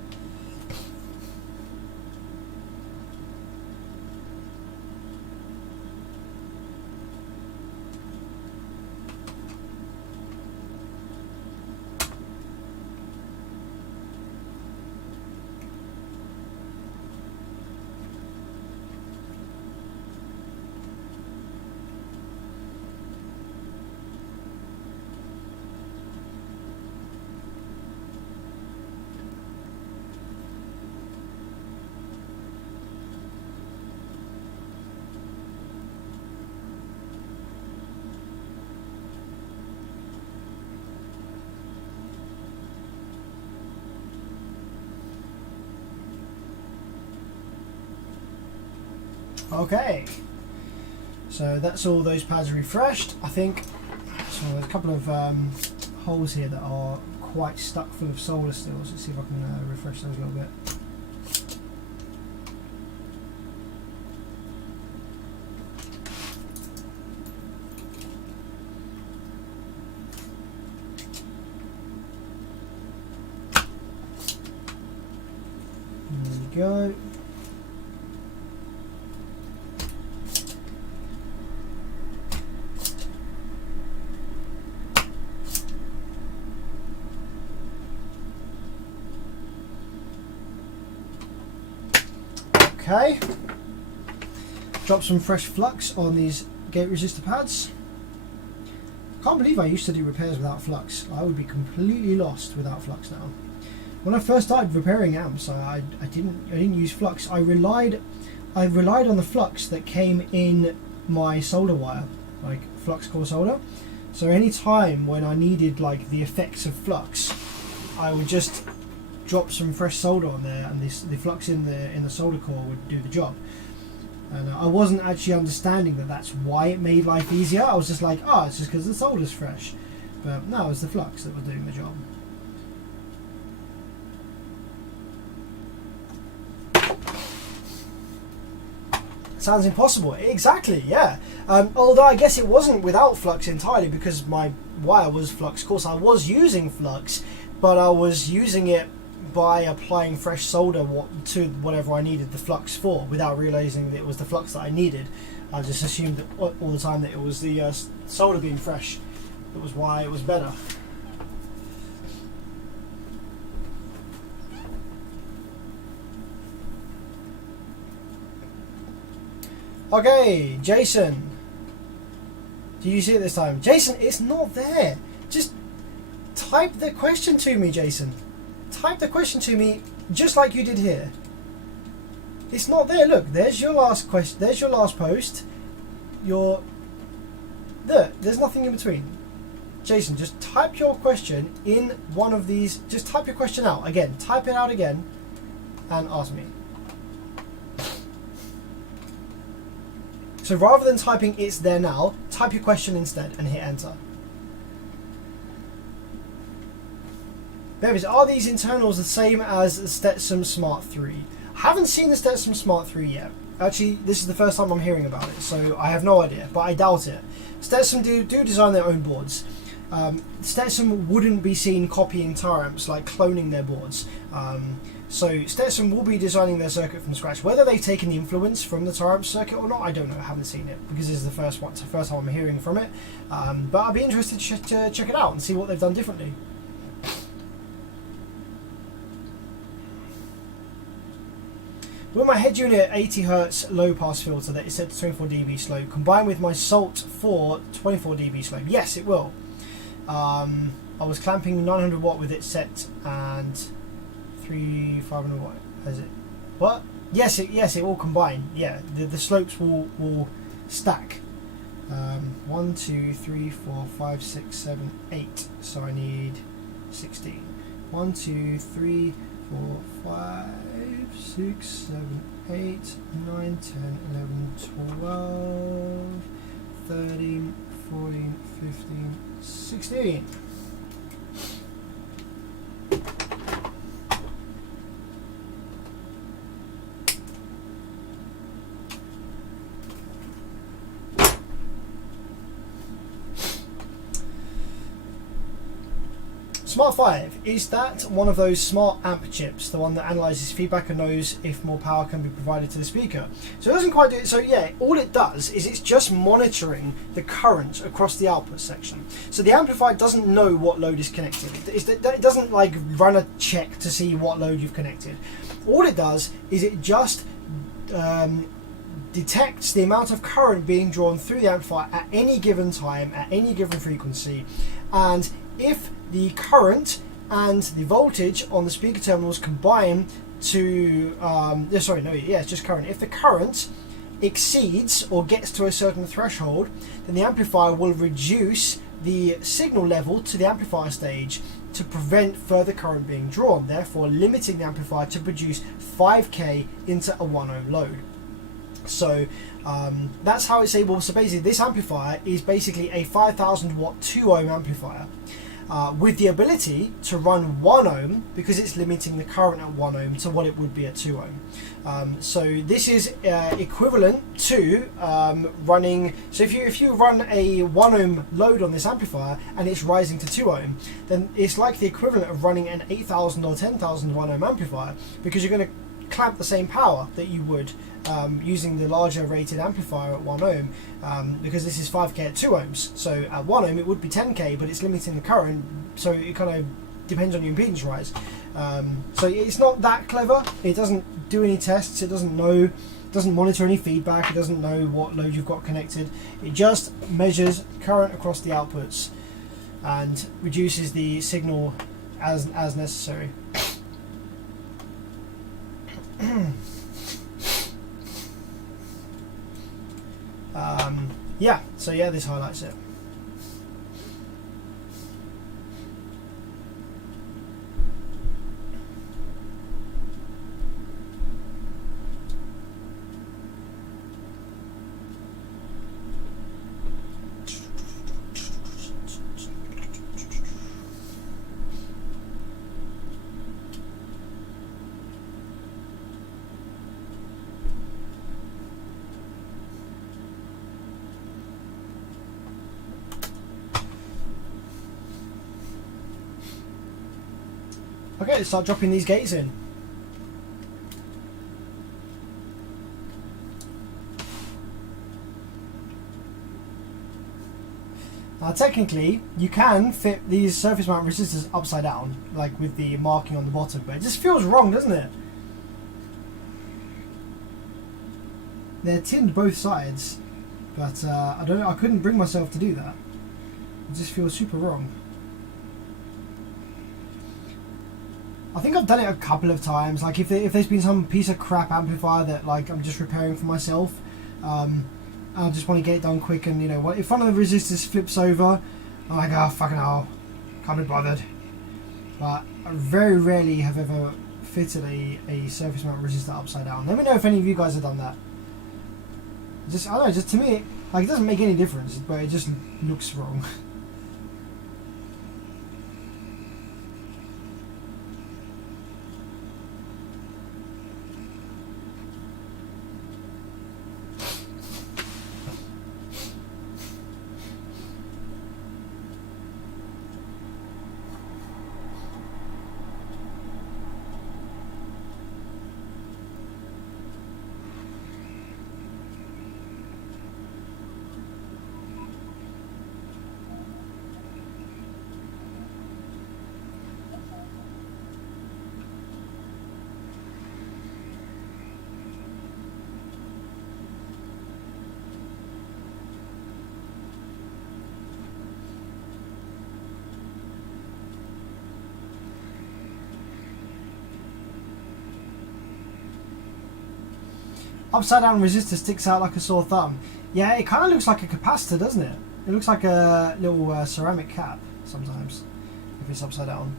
Okay, so that's all those pads refreshed. I think so. There's a couple of holes here that are quite stuck full of solder still. So let's see if I can refresh those a little bit. There we go. Okay, drop some fresh flux on these gate resistor pads. I can't believe I used to do repairs without flux. I would be completely lost without flux now. When I first started repairing amps, I didn't use flux. I relied on the flux that came in my solder wire, like flux core solder. So any time when I needed like the effects of flux, I would just drop some fresh solder on there, and the flux in the solder core would do the job. And I wasn't actually understanding that that's why it made life easier. I was just like, oh, it's just because the solder's fresh. But no, it was the flux that was doing the job. Sounds impossible. Exactly, yeah. Although I guess it wasn't without flux entirely, because my wire was flux. Of course, I was using flux, but I was using it by applying fresh solder to whatever I needed the flux for, without realizing that it was the flux that I needed. I just assumed that all the time that it was the solder being fresh that was why it was better. Okay, Jason. Did you see it this time? Jason, it's not there. Just type the question to me, Jason. Type the question to me just like you did here. It's not there. Look, there's your last question. There's your last post. There's nothing in between. Jason, just type your question in one of these. Just type your question out again. Type it out again and ask me. So rather than typing "it's there now," type your question instead and hit enter. There is. Are these internals the same as the Stetson Smart 3? I haven't seen the Stetson Smart 3 yet. Actually, this is the first time I'm hearing about it, so I have no idea, but I doubt it. Stetson do design their own boards. Stetson wouldn't be seen copying Taramps, like cloning their boards. So Stetson will be designing their circuit from scratch. Whether they've taken the influence from the Taramps circuit or not, I don't know. I haven't seen it because this is the first time I'm hearing from it. But I'd be interested to check it out and see what they've done differently. With my head unit 80 Hz low pass filter that is set to 24 dB slope, combined with my Salt 4 24 dB slope, yes, it will. I was clamping 900 watt with it set and 500 watt. Is it? What? Yes, it will combine. Yeah, the slopes will stack. 1, 2, 3, 4, 5, 6, 7, 8. So I need 16. 1, 2, 3, 4, 5, 6, 7, 8, 9, 10, 11, 12, 13, 14, 15, 16. Smart 5, is that one of those smart amp chips, the one that analyzes feedback and knows if more power can be provided to the speaker? So it doesn't quite do it. So yeah, all it does is it's just monitoring the current across the output section. So the amplifier doesn't know what load is connected. It doesn't like run a check to see what load you've connected. All it does is it just detects the amount of current being drawn through the amplifier at any given time, at any given frequency, and if the current and the voltage on the speaker terminals combine to, it's just current. If the current exceeds or gets to a certain threshold, then the amplifier will reduce the signal level to the amplifier stage to prevent further current being drawn, therefore limiting the amplifier to produce 5K into a 1 ohm load. So that's how it's able. So basically this amplifier is basically a 5000 watt 2 ohm amplifier with the ability to run 1 ohm because it's limiting the current at 1 ohm to what it would be at 2 ohm. So this is equivalent to running. So if you run a 1 ohm load on this amplifier and it's rising to 2 ohm, then it's like the equivalent of running an 8000 or 10,000 1 ohm amplifier, because you're going to clamp the same power that you would using the larger rated amplifier at 1 ohm, because this is 5K at 2 ohms. So at 1 ohm it would be 10K, but it's limiting the current, so it kind of depends on your impedance rise. So it's not that clever. It doesn't do any tests. It doesn't monitor any feedback. It doesn't know what load you've got connected. It just measures current across the outputs and reduces the signal as necessary. So this highlights it. Okay, let's start dropping these gates in. Now technically, you can fit these surface mount resistors upside down, like with the marking on the bottom, but it just feels wrong, doesn't it? They're tinned both sides, but I don't know, I couldn't bring myself to do that. It just feels super wrong. I think I've done it a couple of times. Like if there's been some piece of crap amplifier that like I'm just repairing for myself, I just want to get it done quick, and if one of the resistors flips over, I'm like, oh fucking hell, can't be bothered. But I very rarely have ever fitted a surface mount resistor upside down. Let me know if any of you guys have done that. Just I don't know, just to me, like, it doesn't make any difference, but it just looks wrong. Upside down resistor sticks out like a sore thumb. Yeah, it kind of looks like a capacitor, doesn't it? It looks like a little ceramic cap sometimes if it's upside down.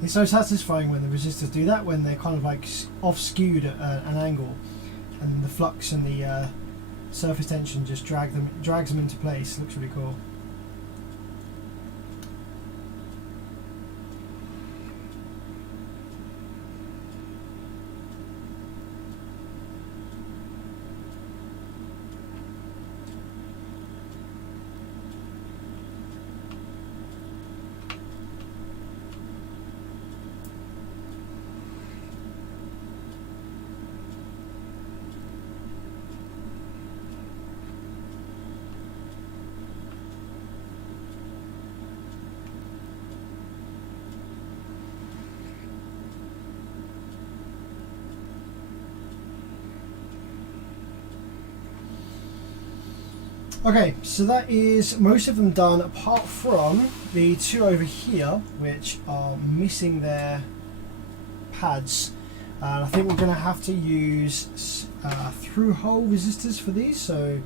It's so satisfying when the resistors do that, when they're kind of like off skewed at an angle, and the flux and the surface tension just drags them into place. It looks really cool. Okay, so that is most of them done, apart from the two over here, which are missing their pads. And I think we're going to have to use through-hole resistors for these. So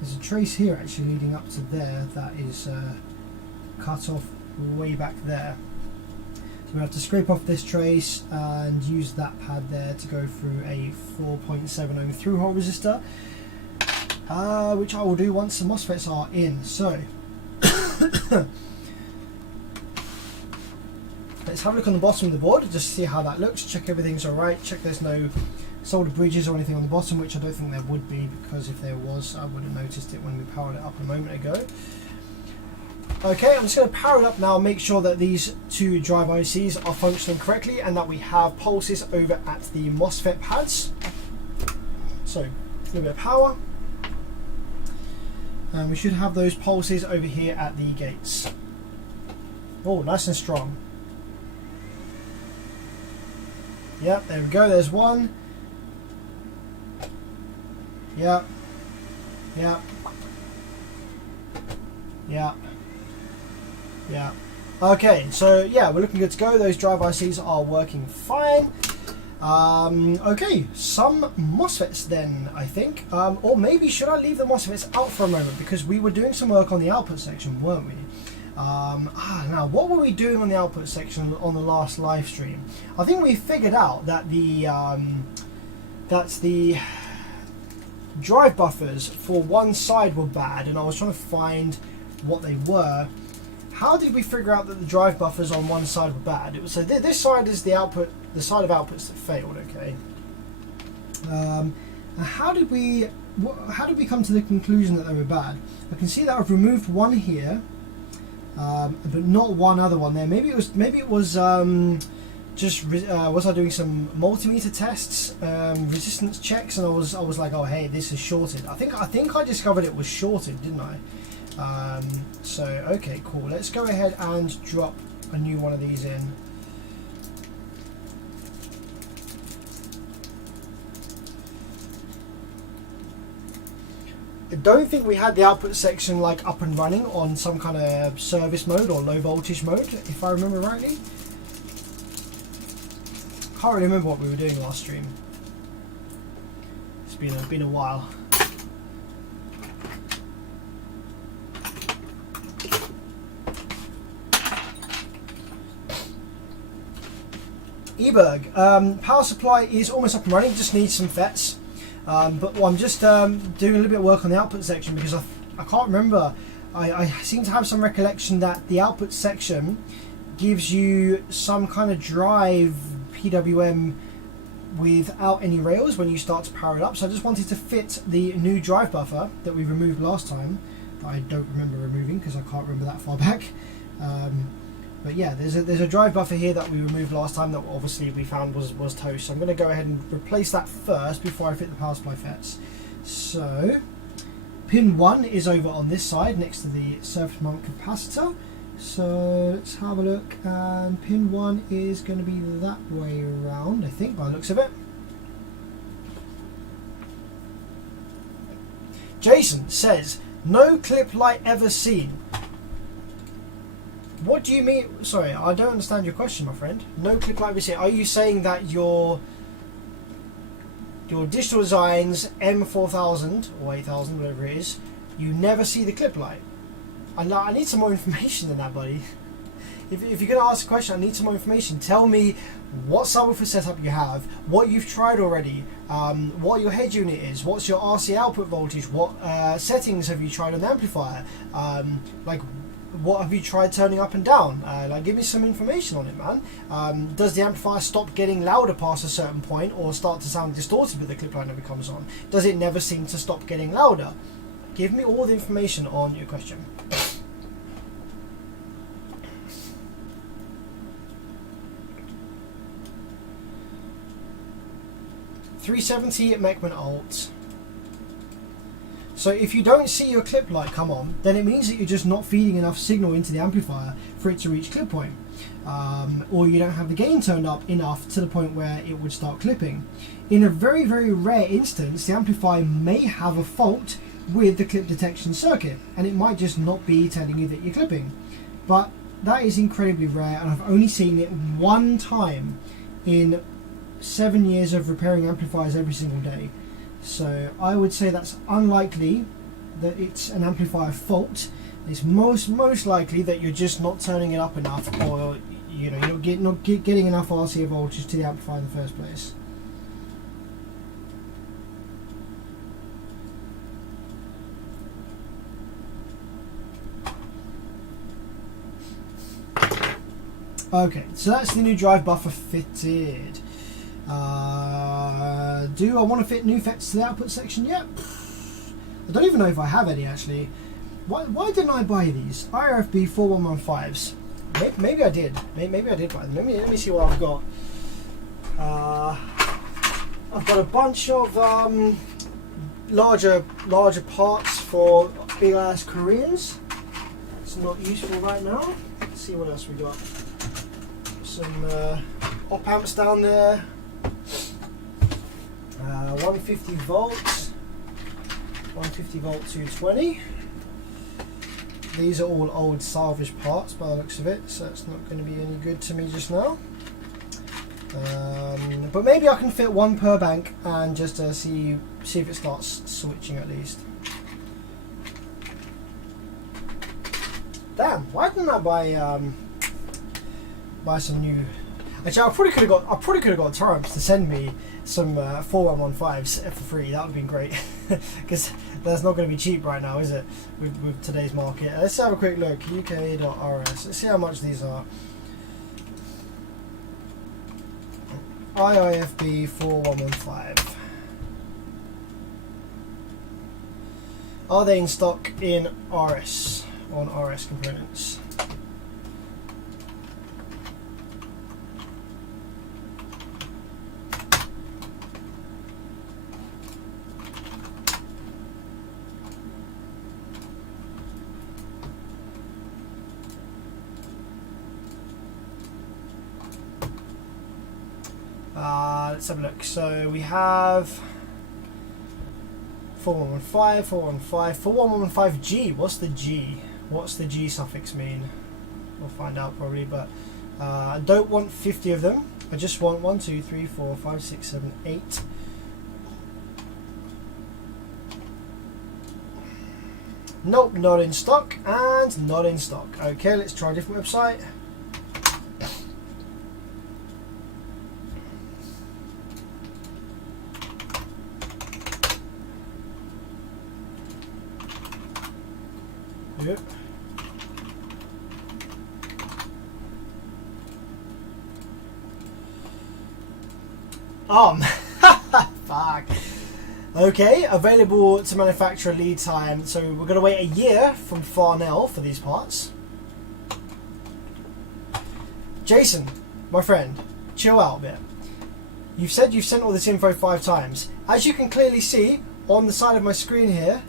there's a trace here actually leading up to there that is cut off way back there. So we have to scrape off this trace and use that pad there to go through a 4.7 ohm through-hole resistor. Which I will do once the MOSFETs are in. So let's have a look on the bottom of the board, just see how that looks, check everything's alright, check there's no solder bridges or anything on the bottom, which I don't think there would be, because if there was I would have noticed it when we powered it up a moment ago. Okay, I'm just going to power it up now and make sure that these two drive ICs are functioning correctly and that we have pulses over at the MOSFET pads. So a little bit of power. And we should have those pulses over here at the gates. Oh, nice and strong. Yep, there we go, there's one. Yep. Yep. Yep. Yep. Okay, so yeah, we're looking good to go. Those drive ICs are working fine. Okay, some MOSFETs then, I think. Or maybe should I leave the MOSFETs out for a moment, because we were doing some work on the output section, weren't we? Now, what were we doing on the output section on the last live stream? I think we figured out that the drive buffers for one side were bad, and I was trying to find what they were. How did we figure out that the drive buffers on one side were bad? It was so this side is the output, the side of outputs that failed. Okay. How did we come to the conclusion that they were bad? I can see that I've removed one here, but not one other one there. Maybe it was was I doing some multimeter tests, resistance checks, and I was like, oh hey, this is shorted. I think I discovered it was shorted, didn't I? So okay, cool. Let's go ahead and drop a new one of these in. I don't think we had the output section like up and running on some kind of service mode or low voltage mode, if I remember rightly. Can't really remember what we were doing last stream. It's been a while. Eberg, power supply is almost up and running, just needs some fets. But I'm just doing a little bit of work on the output section, because I can't remember. I seem to have some recollection that the output section gives you some kind of drive PWM without any rails when you start to power it up. So I just wanted to fit the new drive buffer that we removed last time. I don't remember removing because I can't remember that far back. But yeah, there's a drive buffer here that we removed last time that obviously we found was toast. So I'm going to go ahead and replace that first before I fit the power supply fets. So pin 1 is over on this side next to the surface mount capacitor. So let's have a look, and pin 1 is going to be that way around, I think, by the looks of it. Jason says, no clip light ever seen. What do you mean? Sorry, I don't understand your question, my friend. No clip light ever seen. Are you saying that your digital designs M4000 or 8000, whatever it is, you never see the clip light? I need some more information than that, buddy. If you're going to ask a question, I need some more information. Tell me what subwoofer setup you have, what you've tried already, what your head unit is, what's your RC output voltage, what settings have you tried on the amplifier, like what have you tried turning up and down? Like, give me some information on it, man. Does the amplifier stop getting louder past a certain point, or start to sound distorted when the clip light never comes on? Does it never seem to stop getting louder? Give me all the information on your question. 370 Mechman Alt. So if you don't see your clip light come on, then it means that you're just not feeding enough signal into the amplifier for it to reach clip point. Or you don't have the gain turned up enough to the point where it would start clipping. In a very, very rare instance, the amplifier may have a fault with the clip detection circuit, and it might just not be telling you that you're clipping. But that is incredibly rare, and I've only seen it one time in 7 years of repairing amplifiers every single day. So I would say that's unlikely that it's an amplifier fault. It's most likely that you're just not turning it up enough, or you're not getting enough RC voltage to the amplifier in the first place. Okay, so that's the new drive buffer fitted. Do I want to fit new fets to the output section yet? I don't even know if I have any actually. Why didn't I buy these IRFB 4115s? Maybe I did. Maybe I did buy them. Let me see what I've got. I've got a bunch of larger parts for big ass Koreans. It's not useful right now. Let's see what else we got. Some op amps down there. 150 volts, 150 volt 220. These are all old salvage parts by the looks of it, so it's not going to be any good to me just now. But maybe I can fit one per bank and just see if it starts switching at least. Damn, why didn't I buy some new? Actually, I probably could have got Taramps to send me some 4115s for free. That would have been great, because that's not going to be cheap right now, is it? With today's market. Let's have a quick look. UK.rs. Let's see how much these are. IIFB 4115. Are they in stock in RS? On RS components? Let's have a look. So we have 4115, 415, 4115G. What's the G? What's the G suffix mean? We'll find out probably, but I don't want 50 of them. I just want 1, 2, 3, 4, 5, 6, 7, 8. Nope, not in stock and not in stock. Okay, let's try a different website. Yep. Fuck. Okay, available to manufacture lead time. So we're going to wait a year from Farnell for these parts. Jason, my friend, chill out a bit. You've said you've sent all this info 5 times. As you can clearly see on the side of my screen here,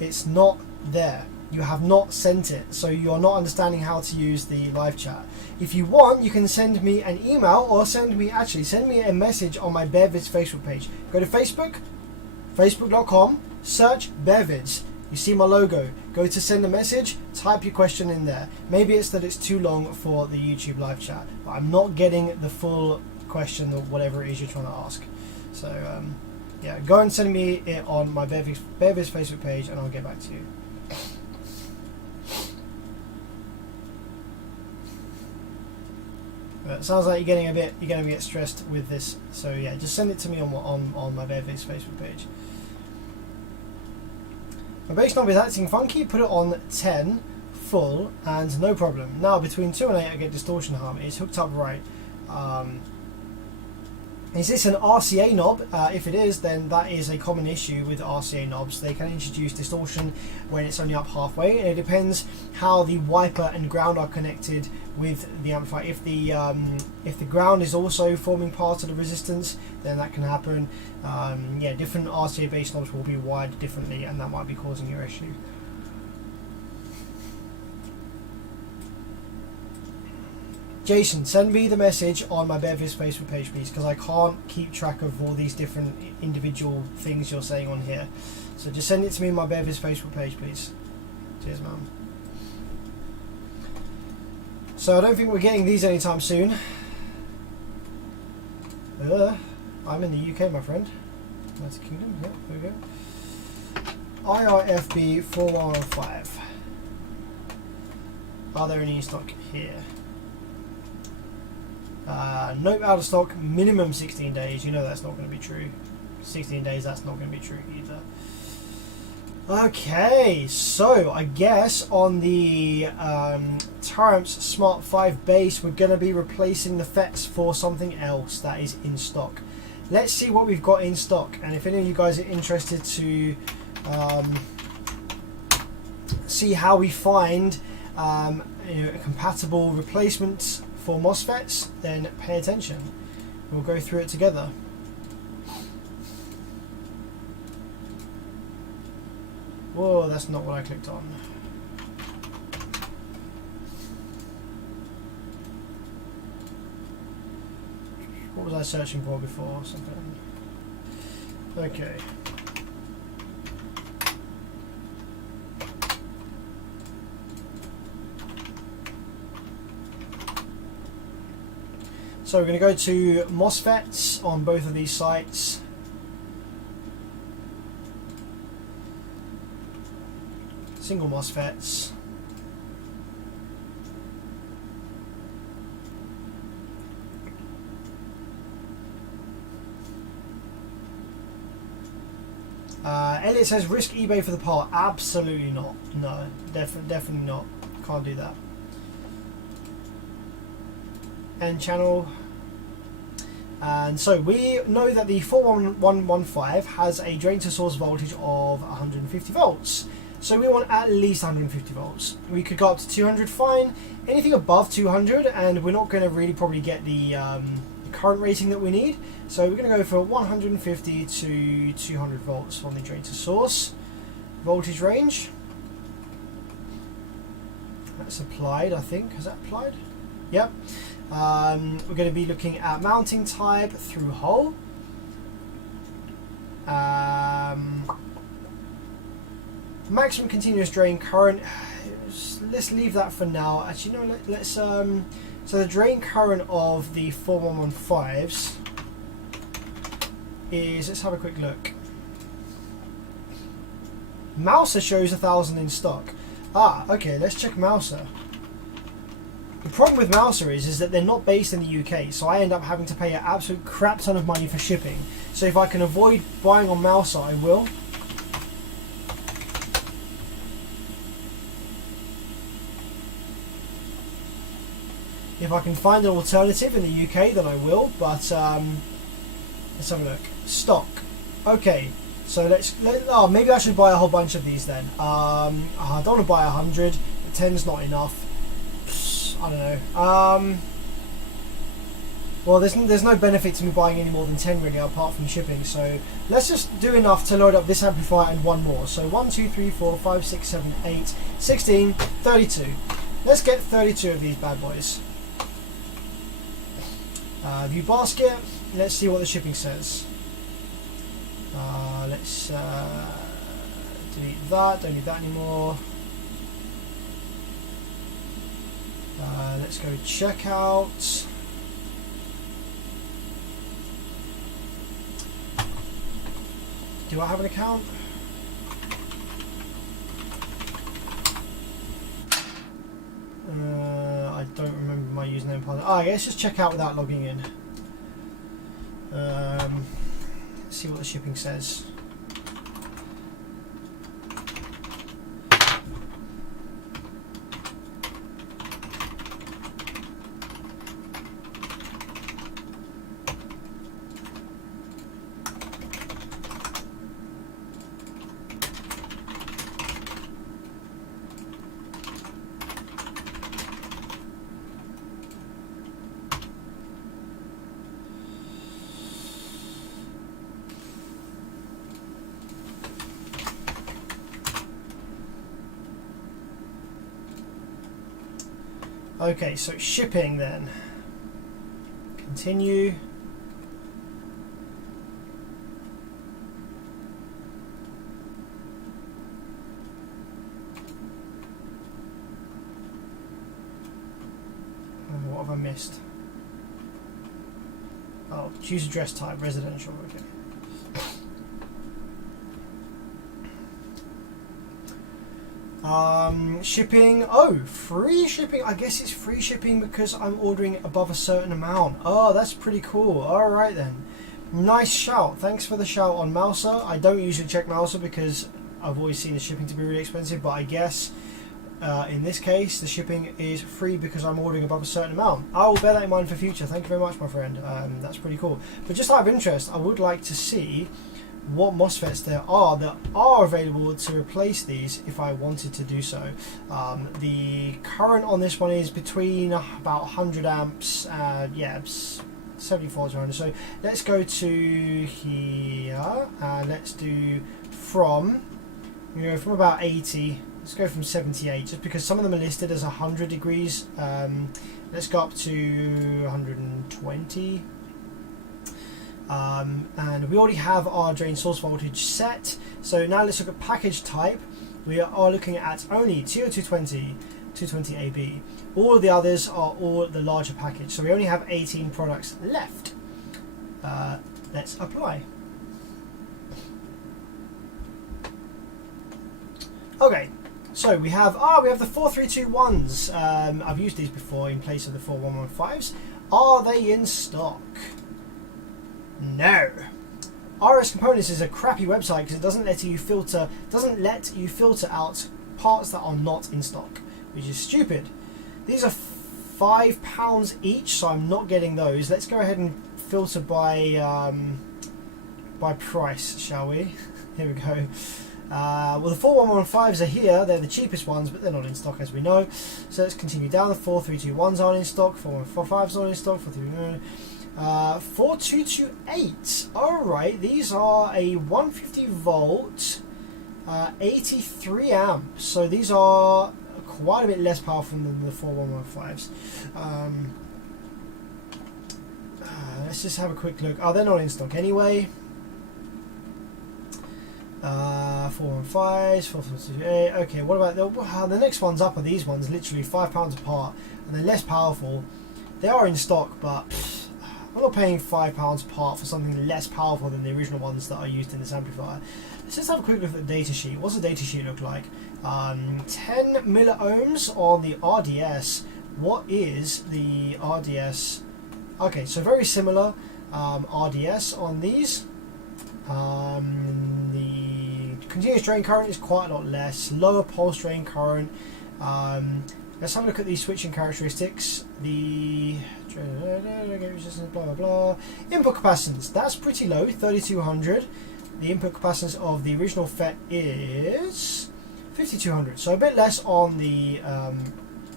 it's not there. You have not sent it, so you're not understanding how to use the live chat. If you want, you can send me an email or send me a message on my BearVids Facebook page. Go to Facebook, facebook.com, search BearVids. You see my logo. Go to send a message, type your question in there. Maybe it's that it's too long for the YouTube live chat, but I'm not getting the full question or whatever it is you're trying to ask. So yeah, go and send me it on my BearVids Facebook page and I'll get back to you. It sounds like you're getting a bit stressed with this, so yeah, just send it to me on my BearVids Facebook page. My bass knob is acting funky. Put it on 10 full and no problem. Now between 2 and 8 I get distortion harmony. It's hooked up right. Is this an RCA knob? If it is, then that is a common issue with RCA knobs. They can introduce distortion when it's only up halfway, and it depends how the wiper and ground are connected with the amplifier. If the ground is also forming part of the resistance, then that can happen. Yeah, different RCA bass knobs will be wired differently, and that might be causing your issue. Jason, send me the message on my BearVids Facebook page, please, because I can't keep track of all these different individual things you're saying on here. So just send it to me on my BearVids Facebook page, please. Cheers, man. So I don't think we're getting these anytime soon. I'm in the UK, my friend. United Kingdom, yeah, there we go. IRFB 4115. Are there any in stock here? Nope, out of stock, minimum 16 days. You know that's not going to be true. 16 days, that's not going to be true either. Okay, so I guess on the Taramps Smart 5 base, we're going to be replacing the fets for something else that is in stock. Let's see what we've got in stock, and if any of you guys are interested to see how we find a compatible replacement for MOSFETs, then pay attention. We'll go through it together. Whoa, that's not what I clicked on. What was I searching for before? Something. Okay. So we're going to go to MOSFETs on both of these sites. Single MOSFETs. Elliot says risk eBay for the part. Absolutely not. No, definitely not. Can't do that. End channel. And so we know that the 41115 has a drain to source voltage of 150 volts. So we want at least 150 volts. We could go up to 200, fine. Anything above 200, and we're not going to really probably get the current rating that we need. So we're going to go for 150 to 200 volts on the drain to source voltage range. That's applied, I think. Has that applied? Yep. We're going to be looking at mounting type through hole. Maximum continuous drain current. Let's leave that for now. Actually, no. Let's. So the drain current of the 4115s is. Let's have a quick look. Mouser shows 1,000 in stock. Ah, okay. Let's check Mouser. The problem with Mouser is that they're not based in the UK, so I end up having to pay an absolute crap ton of money for shipping. So if I can avoid buying on Mouser, I will. If I can find an alternative in the UK, then I will. But let's have a look. Stock. Okay, so oh, maybe I should buy a whole bunch of these then. I don't want to buy 100. 10's not enough. I don't know. Well, there's no benefit to me buying any more than 10 really, apart from shipping. So let's just do enough to load up this amplifier and one more. So 1, 2, 3, 4, 5, 6, 7, 8, 16, 32. Let's get 32 of these bad boys. View basket. Let's see what the shipping says. Let's delete that. Don't need that anymore. Let's go checkout. Do I have an account? I don't remember my username and password. Ah, let's just check out without logging in. Let's see what the shipping says. Okay, so shipping then. Continue. What have I missed? Oh, choose address type, residential, okay. Shipping. Oh, free shipping. I guess it's free shipping because I'm ordering above a certain amount. Oh, that's pretty cool. Alright then. Nice shout. Thanks for the shout on Mouser. I don't usually check Mouser because I've always seen the shipping to be really expensive, but I guess in this case the shipping is free because I'm ordering above a certain amount. I will bear that in mind for future. Thank you very much, my friend. That's pretty cool. But just out of interest, I would like to see what MOSFETs there are that are available to replace these if I wanted to do so. The current on this one is between about 100 amps and yeah, 74 to 100. So let's go to here and let's do from about 80. Let's go from 78 just because some of them are listed as 100 degrees. Let's go up to 120. And we already have our drain source voltage set, so now let's look at package type. We are looking at only TO220 to 220 AB. All of the others are all the larger package, so we only have 18 products left. Let's apply. Okay, so we have the 4321s. I've used these before in place of the 4115s. Are they in stock? No. RS Components is a crappy website because it doesn't let you filter out parts that are not in stock, which is stupid. These are £5 each, so I'm not getting those. Let's go ahead and filter by price, shall we? Here we go. Well, the 4115s are here. They're the cheapest ones, but they're not in stock, as we know. So let's continue down. The 4321s aren't in stock. 4145s aren't in stock. 4228. Alright, these are a 150 volt, 83 amps. So these are quite a bit less powerful than the 4115s. Let's just have a quick look. Oh, they're not in stock anyway. 415s, 4428. Okay, what about the next ones up are these ones, literally £5 apart, and they're less powerful. They are in stock, but I'm not paying £5 apart for something less powerful than the original ones that are used in this amplifier. Let's just have a quick look at the datasheet. What's the datasheet look like? 10 milliohms on the RDS. What is the RDS? Okay, so very similar RDS on these. The continuous drain current is quite a lot less. Lower pulse drain current. Let's have a look at the switching characteristics. The blah blah blah. Input capacitance, that's pretty low, 3200. The input capacitance of the original FET is 5200, so a bit less on the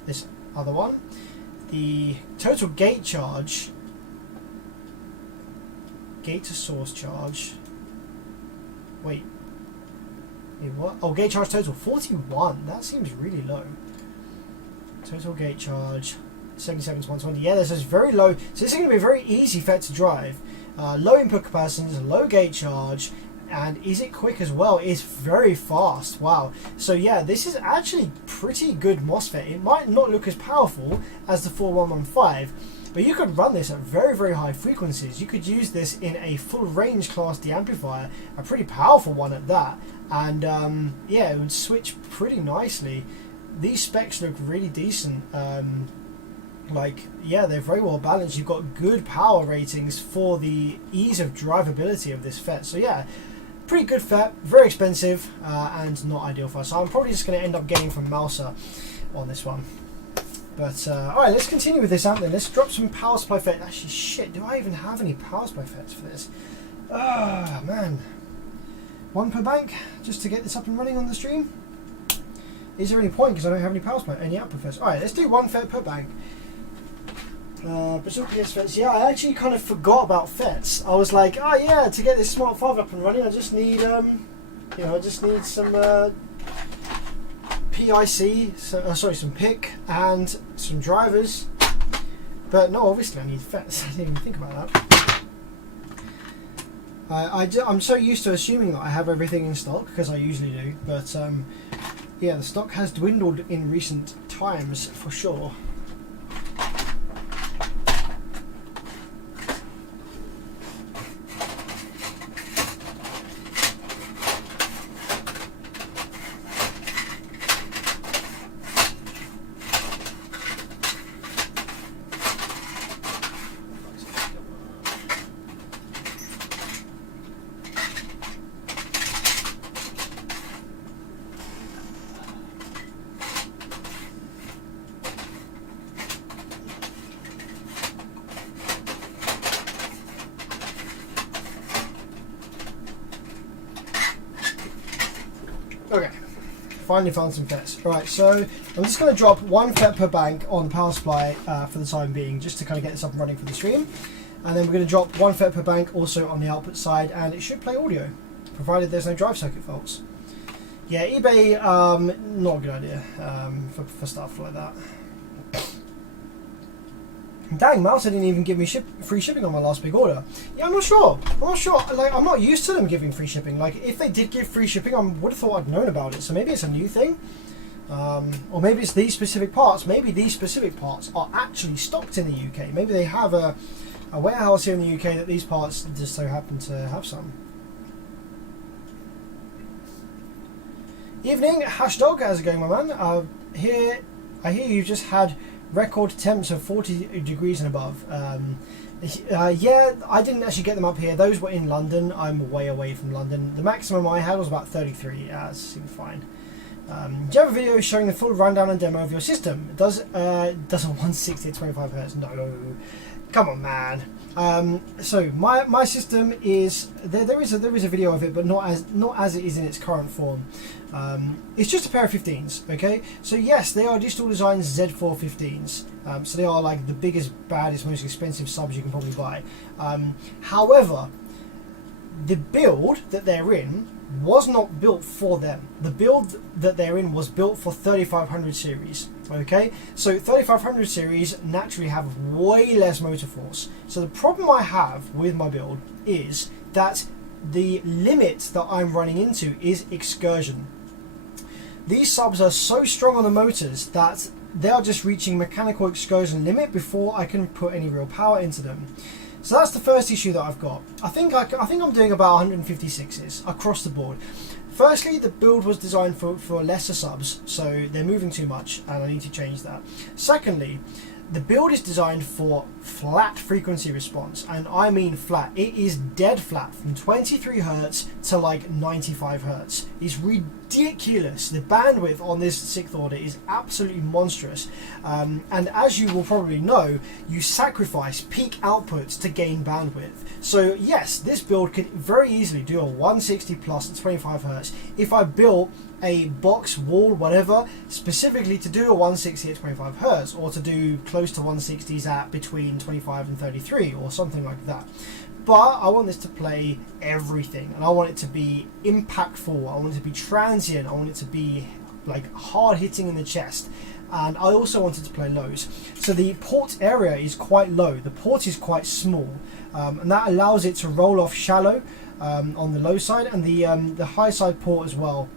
this other one. The total gate charge, gate to source charge. Wait, what? Oh, gate charge total 41. That seems really low. Total gate charge 77 to 120. Yeah, this is very low. So this is going to be a very easy FET to drive. Low input capacitance, low gate charge, and is it quick as well? It's very fast. Wow. So yeah, this is actually pretty good MOSFET. It might not look as powerful as the 4115, but you could run this at very, very high frequencies. You could use this in a full range class D amplifier, a pretty powerful one at that, and yeah, it would switch pretty nicely. These specs look really decent. Yeah, they're very well balanced. You've got good power ratings for the ease of drivability of this FET. So yeah, pretty good FET, very expensive, and not ideal for us. So I'm probably just going to end up getting from Mouser on this one. But alright, let's continue with this amp then. Let's drop some power supply FET. Actually, shit, do I even have any power supply FETs for this? Ah, man. One per bank, just to get this up and running on the stream. Is there any point, because I don't have any power supply, any output FETs? Alright, let's do one FET per bank. But yes, FETs. Yeah, I actually kind of forgot about FETs. I was like, oh yeah, to get this Smart 5 up and running, I just need, I just need some PIC, some PIC and some drivers. But no, obviously I need FETs. I didn't even think about that. I'm so used to assuming that I have everything in stock, because I usually do. But yeah, the stock has dwindled in recent times for sure. Okay, finally found some FETs. Right, so I'm just going to drop one FET per bank on the power supply for the time being, just to kind of get this up and running for the stream. And then we're going to drop one FET per bank also on the output side, and it should play audio, provided there's no drive circuit faults. Yeah, eBay, not a good idea for stuff like that. Dang, Mouser didn't even give me free shipping on my last big order. Yeah, I'm not sure. Like, I'm not used to them giving free shipping. Like, if they did give free shipping, I would have thought I'd known about it. So maybe it's a new thing. Or maybe it's these specific parts. Maybe these specific parts are actually stocked in the UK. Maybe they have a warehouse here in the UK that these parts just so happen to have some. Evening, Hashdog, how's it going, my man? I hear you've just had record temps of 40 degrees and above. Yeah, I didn't actually get them up here. Those were in London. I'm way away from London. The maximum I had was about 33. Yeah, that seemed fine. Do you have a video showing the full rundown and demo of your system? Does a 160 at 25 Hz? No. Come on, man. So my system is there is a video of it, but not as it is in its current form. It's just a pair of 15s, okay? So yes, they are Digital Design Z4 15s. So they are like the biggest, baddest, most expensive subs you can probably buy. However, the build that they're in was not built for them. The build that they're in was built for 3500 series. Okay, so 3500 series naturally have way less motor force. So the problem I have with my build is that the limit that I'm running into is excursion. These subs are so strong on the motors that they are just reaching mechanical excursion limit before I can put any real power into them. So that's the first issue that I've got. I think I'm doing about 156s across the board. Firstly, the build was designed for lesser subs, so they're moving too much and I need to change that. Secondly, the build is designed for flat frequency response, and I mean flat. It is dead flat from 23 Hz to like 95 Hz. It's ridiculous. The bandwidth on this 6th order is absolutely monstrous. And as you will probably know, you sacrifice peak outputs to gain bandwidth. So yes, this build could very easily do a 160 plus at 25 Hz if I built a box, wall, whatever, specifically to do a 160 at 25 Hz, or to do close to 160s at between 25 and 33, or something like that. But I want this to play everything, and I want it to be impactful, I want it to be transient, I want it to be like hard hitting in the chest, and I also want it to play lows. So the port area is quite low, the port is quite small, and that allows it to roll off shallow on the low side, and the high side port as well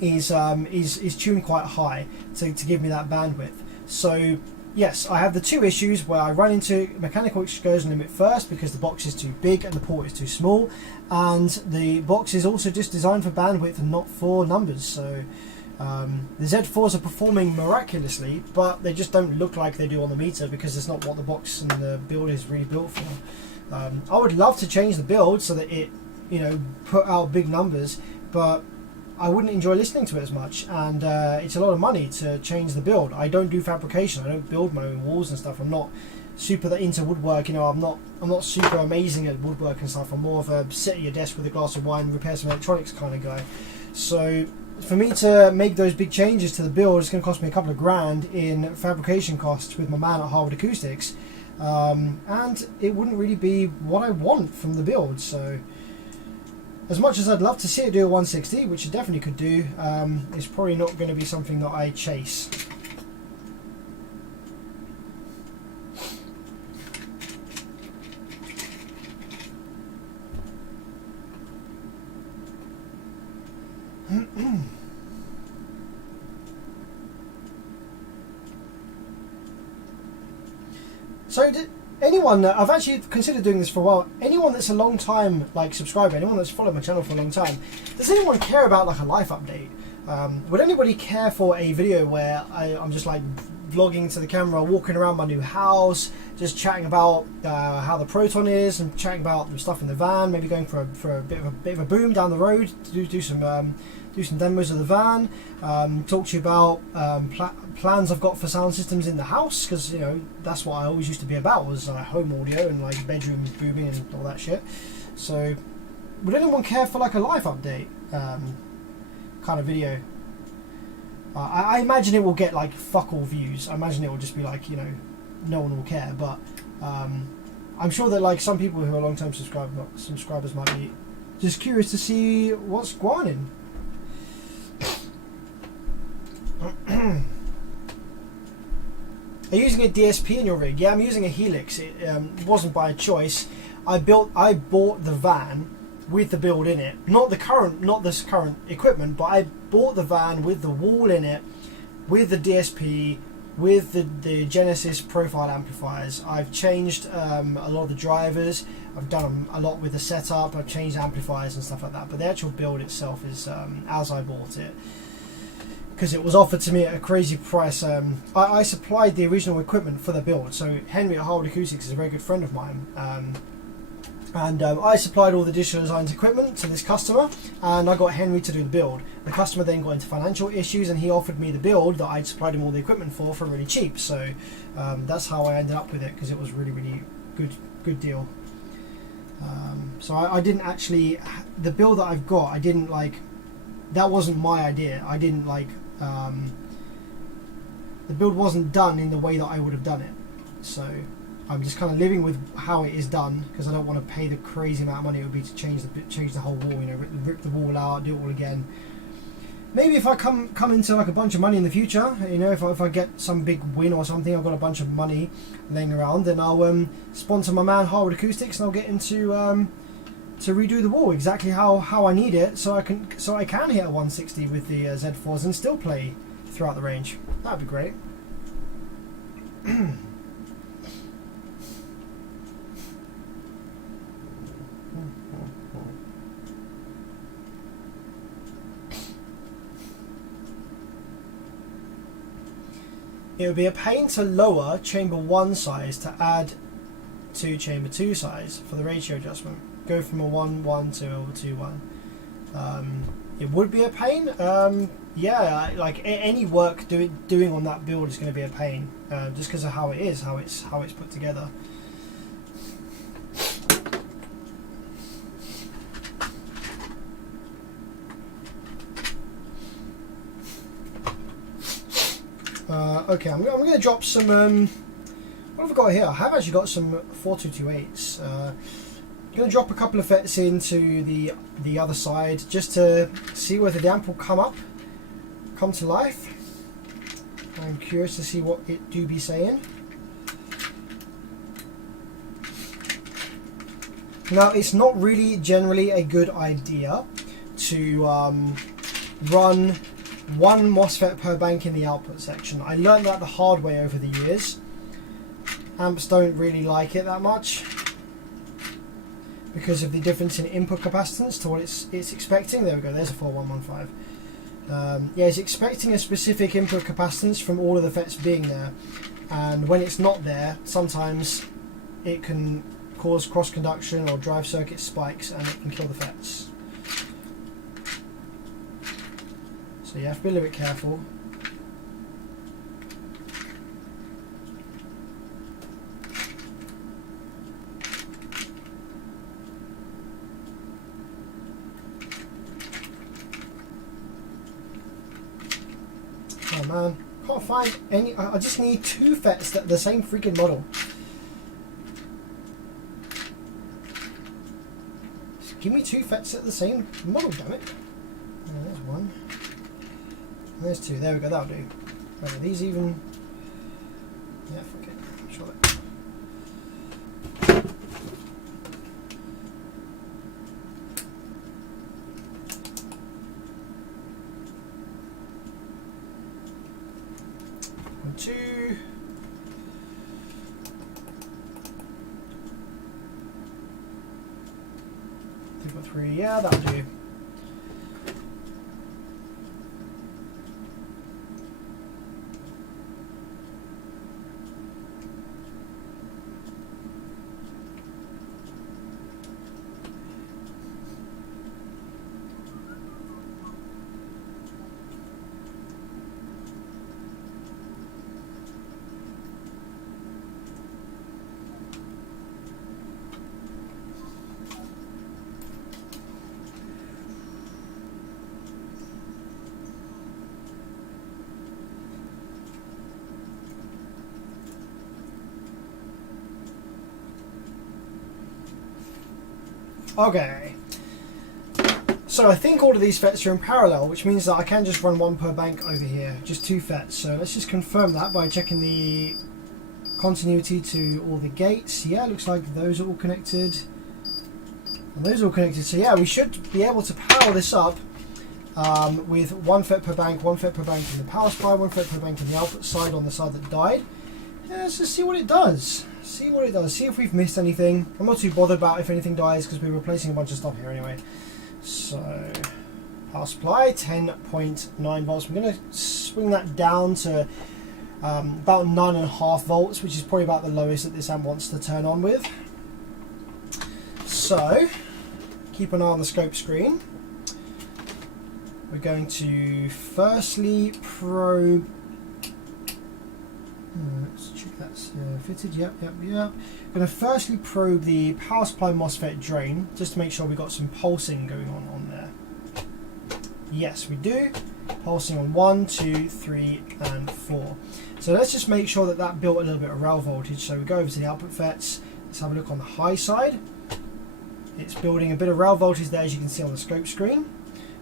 is tuned quite high to give me that bandwidth. So yes, I have the two issues where I run into mechanical excursion limit first because the box is too big and the port is too small, and the box is also just designed for bandwidth and not for numbers. So the Z4s are performing miraculously, but they just don't look like they do on the meter because it's not what the box and the build is really built for. I would love to change the build so that it, you know, put out big numbers, but I wouldn't enjoy listening to it as much, and it's a lot of money to change the build. I don't do fabrication, I don't build my own walls and stuff. I'm not super into woodwork, you know, I'm not super amazing at woodwork and stuff. I'm more of a sit at your desk with a glass of wine, repair some electronics kind of guy. So for me to make those big changes to the build, it's going to cost me a couple of grand in fabrication costs with my man at Harvard Acoustics, and it wouldn't really be what I want from the build. So as much as I'd love to see it do a 160, which it definitely could do, it's probably not going to be something that I chase. So anyone, I've actually considered doing this for a while, anyone that's a long time like subscriber, anyone that's followed my channel for a long time, does anyone care about like a life update? Would anybody care for a video where I'm just like vlogging to the camera, walking around my new house, just chatting about how the Proton is, and chatting about the stuff in the van, maybe going for a bit of a boom down the road to do some demos of the van, talk to you about plans I've got for sound systems in the house, because you know that's what I always used to be about, was home audio and like bedroom booming and all that shit. So would anyone care for like a life update kind of video? I imagine it will get like fuck all views. I imagine it will just be like, you know, no one will care, but I'm sure that like some people who are long-term subscribers might be just curious to see what's going on. Are you using a DSP in your rig? Yeah, I'm using a Helix. It wasn't by choice. I bought the van with the build in it. Not this current equipment, but I bought the van with the wall in it, with the DSP, with the Genesis profile amplifiers. I've changed a lot of the drivers. I've done a lot with the setup. I've changed amplifiers and stuff like that. But the actual build itself is as I bought it, because it was offered to me at a crazy price. I supplied the original equipment for the build. So Henry at Harwood Acoustics is a very good friend of mine. I supplied all the Digital Designs equipment to this customer, and I got Henry to do the build. The customer then got into financial issues, and he offered me the build that I'd supplied him all the equipment for really cheap. So that's how I ended up with it, because it was really good deal. So I didn't actually, the build that I've got, I didn't like, that wasn't my idea. I didn't like, the build wasn't done in the way that I would have done it. So I'm just kind of living with how it is done, because I don't want to pay the crazy amount of money it would be to change the whole wall. You know, rip the wall out, do it all again. Maybe if I come into like a bunch of money in the future, you know, if I get some big win or something, I've got a bunch of money laying around, then I'll sponsor my man Harwood Acoustics, and I'll get into to redo the wall exactly how I need it, so I can hit a 160 with the Z4s and still play throughout the range. That'd be great. It would be a pain to lower chamber 1 size to add to chamber 2 size for the ratio adjustment. Go from a 1:1 to a 2:1. It would be a pain. Yeah, like any work doing on that build is going to be a pain, just because of how it is, how it's put together. Okay, I'm going to drop some. What have I got here? I have actually got some 4228s. I'm going to drop a couple of fets into the other side, just to see whether the amp will come to life. I'm curious to see what it do be saying. Now, it's not really generally a good idea to run one MOSFET per bank in the output section. I learned that the hard way over the years. Amps don't really like it that much because of the difference in input capacitance to what it's expecting. There we go, there's a 4115. Yeah, it's expecting a specific input capacitance from all of the FETs being there, and when it's not there, sometimes it can cause cross conduction or drive circuit spikes, and it can kill the FETs. So you have to be a little bit careful. Oh man, can't find any. I just need 2 FETs that are the same freaking model. Just give me 2 FETs at the same model, damn it. Oh, there's one. There's 2. There we go. That'll do. Are these even? Yeah, fuck it. Sure. One, 2. 3. Yeah, that'll do. Okay, so I think all of these FETs are in parallel, which means that I can just run 1 per bank over here, just 2 FETs. So let's just confirm that by checking the continuity to all the gates. Yeah, looks like those are all connected, and those are all connected. So yeah, we should be able to power this up with 1 fet per bank, 1 fet per bank in the power supply, 1 fet per bank in the output side on the side that died. Yeah, let's just see what it does. See what it does. See if we've missed anything. I'm not too bothered about if anything dies because we're replacing a bunch of stuff here anyway. So, power supply, 10.9 volts. We're going to swing that down to about 9.5 volts, which is probably about the lowest that this amp wants to turn on with. So, keep an eye on the scope screen. We're going to firstly probe. Let's check that's fitted. Yep. We're going to firstly probe the power supply MOSFET drain just to make sure we've got some pulsing going on there. Yes, we do. Pulsing on 1, 2, 3, and 4. So let's just make sure that that built a little bit of rail voltage. So we go over to the output fets. Let's have a look on the high side. It's building a bit of rail voltage there, as you can see on the scope screen.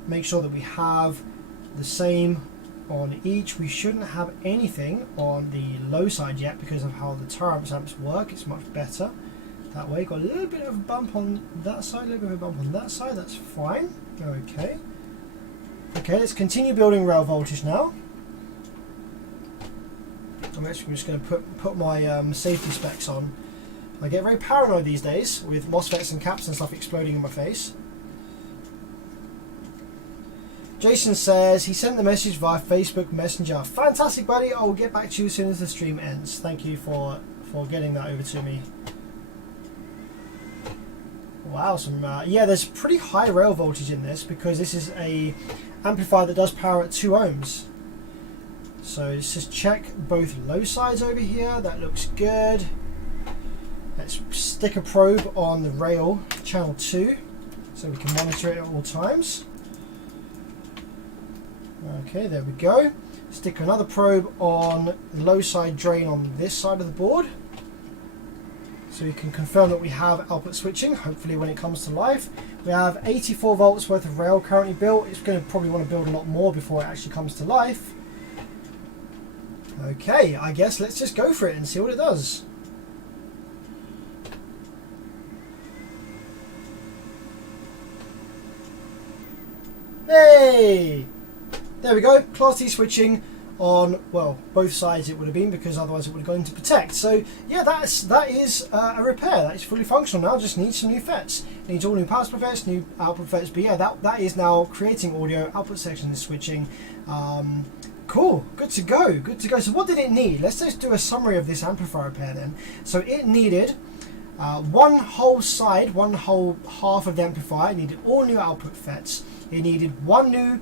Make sure that we have the same on each. We shouldn't have anything on the low side yet because of how the Taramps amps work. It's much better that way. Got a little bit of a bump on that side, a little bit of a bump on that side. That's fine. Okay. Okay, let's continue building rail voltage now. I'm actually just going to put my safety specs on. I get very paranoid these days with MOSFETs and caps and stuff exploding in my face. Jason says he sent the message via Facebook Messenger. Fantastic, buddy. I will get back to you as soon as the stream ends. Thank you for getting that over to me. Wow, yeah, there's pretty high rail voltage in this because this is a amplifier that does power at 2 ohms. So let's just check both low sides over here. That looks good. Let's stick a probe on the rail channel 2 so we can monitor it at all times. Okay, there we go. Stick another probe on the low side drain on this side of the board so we can confirm that we have output switching, hopefully when it comes to life. We have 84 volts worth of rail currently built. It's going to probably want to build a lot more before it actually comes to life. Okay, I guess let's just go for it and see what it does. Hey! There we go, Class D switching on, well, both sides it would have been because otherwise it would have gone into protect. So yeah, that is a repair. That is fully functional now, just needs some new fets. It needs all new power supply fets, new output fets, but yeah, that is now creating audio, output section is switching. Cool, good to go, good to go. So what did it need? Let's just do a summary of this amplifier repair then. So it needed one whole side, one whole half of the amplifier. It needed all new output fets. It needed one new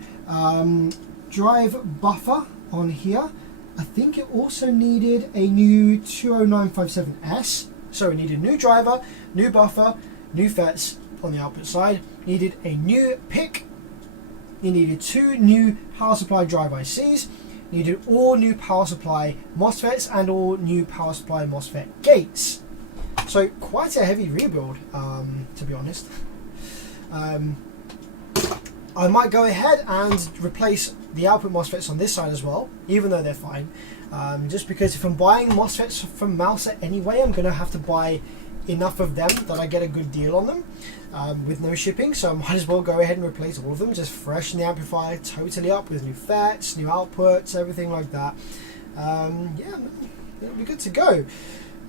drive buffer on here. I think it also needed a new 20957S. So it needed new driver, new buffer, new fets on the output side. Needed a new PIC. It needed 2 new power supply drive ICs. Needed all new power supply MOSFETs and all new power supply MOSFET gates. So quite a heavy rebuild, to be honest. I might go ahead and replace the output MOSFETs on this side as well, even though they're fine. Just because if I'm buying MOSFETs from Mouser anyway, I'm going to have to buy enough of them that I get a good deal on them with no shipping. So I might as well go ahead and replace all of them, just freshen the amplifier totally up with new fets, new outputs, everything like that. Yeah, it'll be good to go.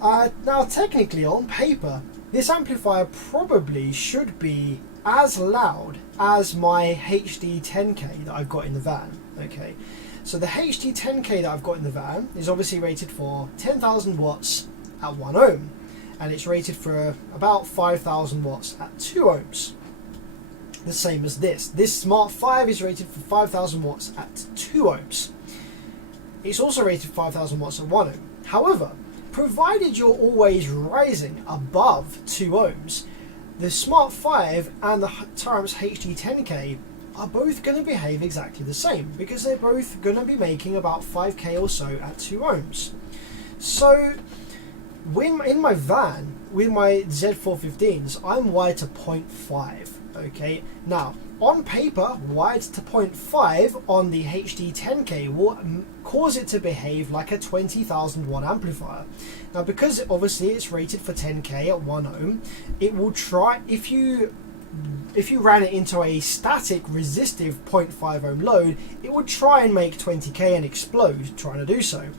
Now technically on paper, this amplifier probably should be as loud as my HD 10K that I've got in the van. Okay, so the HD 10K that I've got in the van is obviously rated for 10,000 watts at 1 ohm, and it's rated for about 5,000 watts at 2 ohms. The same as this. This Smart 5 is rated for 5,000 watts at 2 ohms. It's also rated 5,000 watts at 1 ohm. However, provided you're always rising above 2 ohms, the Smart 5 and the Taramps HD 10K are both going to behave exactly the same because they're both going to be making about 5k or so at 2 ohms. So in my van with my Z415s, I'm wired to 0.5. Okay, now on paper, wired to 0.5 on the HD 10K will cause it to behave like a 20,000 watt amplifier. Now because obviously it's rated for 10k at 1 ohm, it will try, if you if you ran it into a static resistive 0.5 ohm load, it would try and make 20k and explode trying to do so.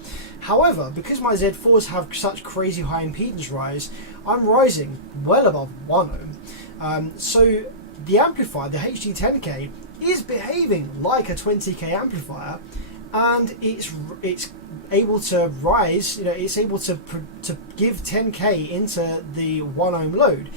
However, because my Z4s have such crazy high impedance rise, I'm rising well above 1 ohm. So the amplifier, the HD10K, is behaving like a 20k amplifier, and it's able to rise. You know, it's able to give 10k into the 1 ohm load.